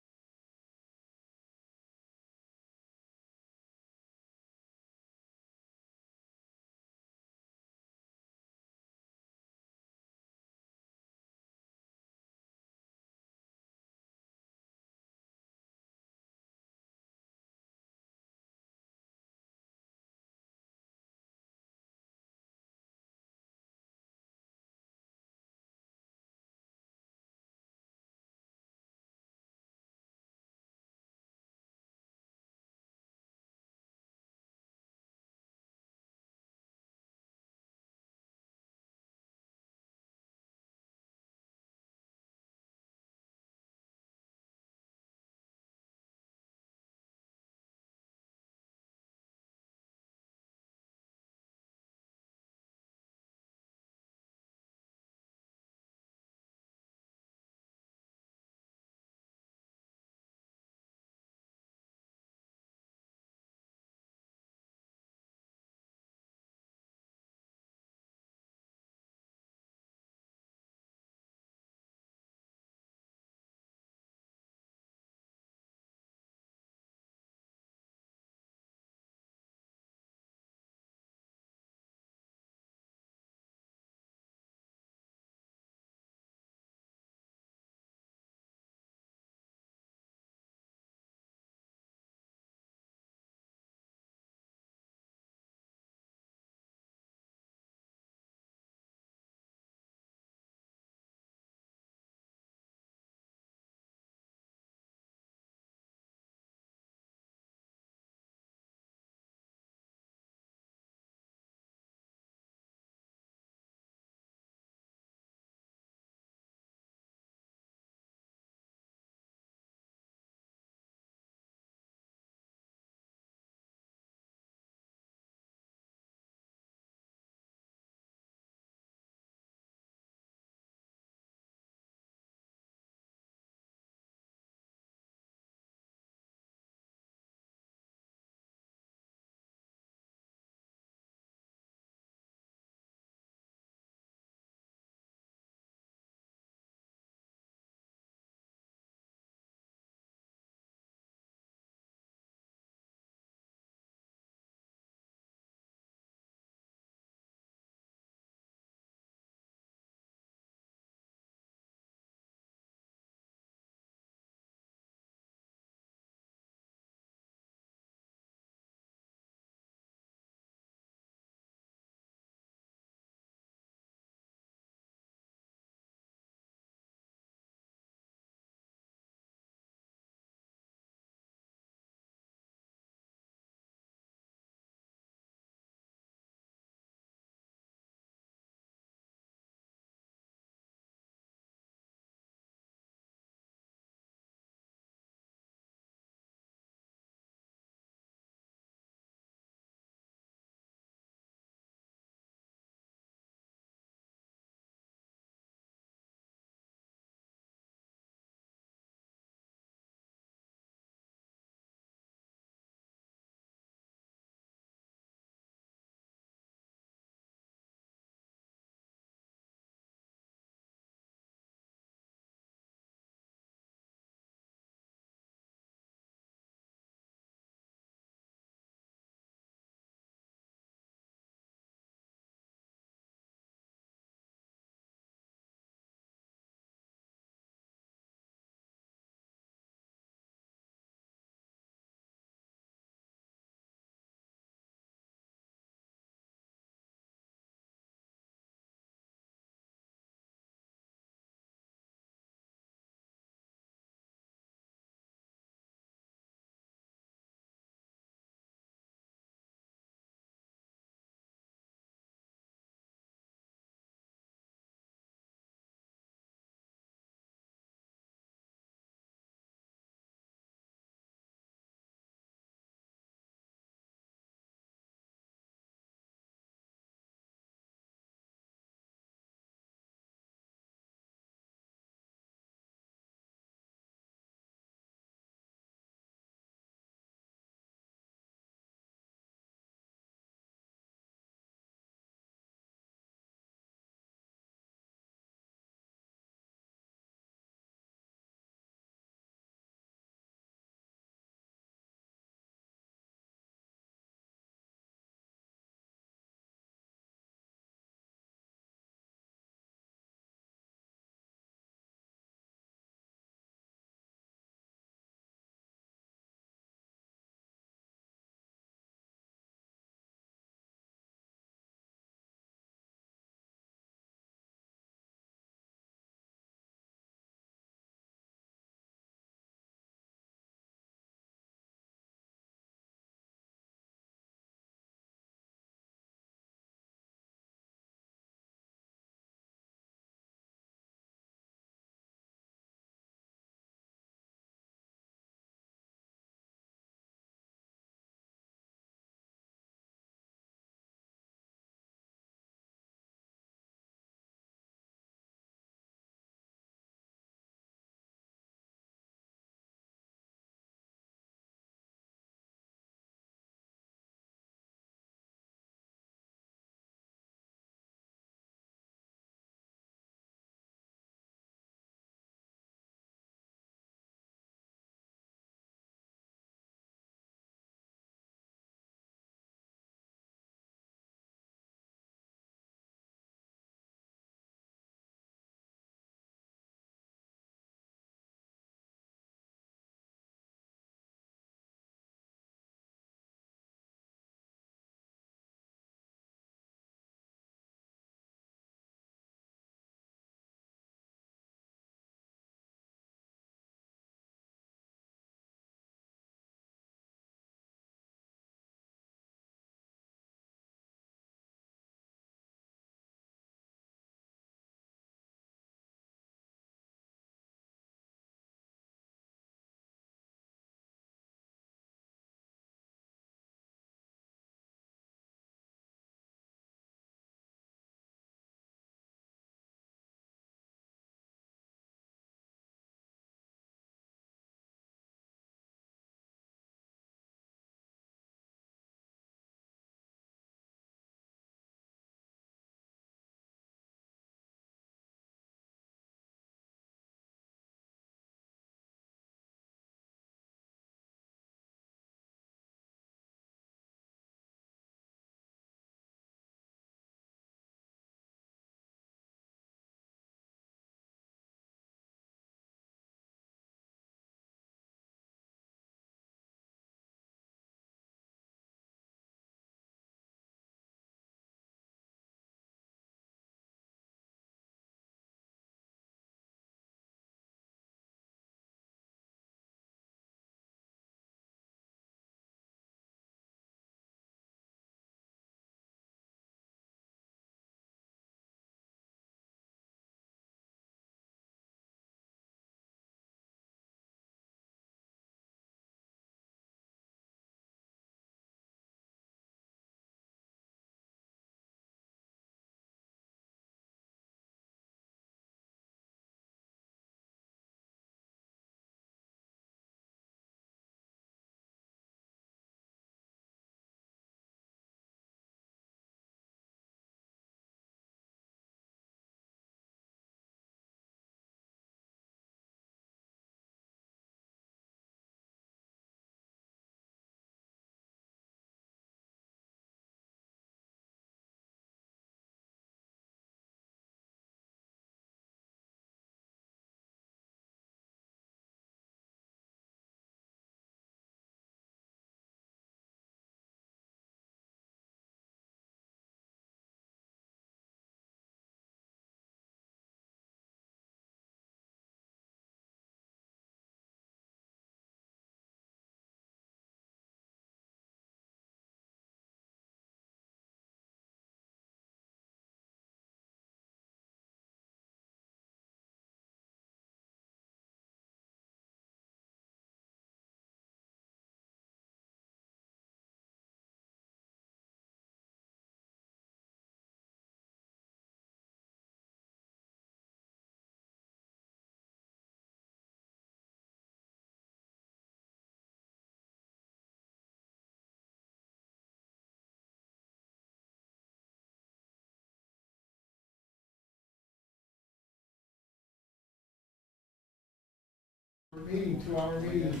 meeting, 2-hour meeting.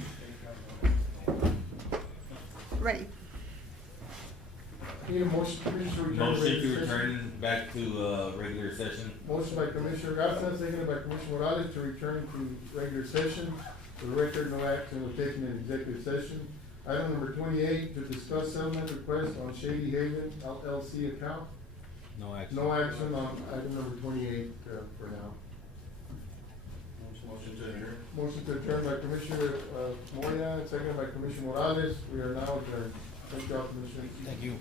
Ready. Need a motion, Commissioner, to return. Motion to regular session. return back to, regular session. Motion by Commissioner Garza, seconded by Commissioner Morales to return to regular session. For the record, no action was taken in executive session. Item number 28, to discuss settlement request on Shady Haven LLC account. No action. No action on item number 28, for now. Motion to adjourn. Motion to adjourn by Commissioner, Moya, seconded by Commissioner Morales. We are now adjourned. Thank you all, Commissioners. Thank you.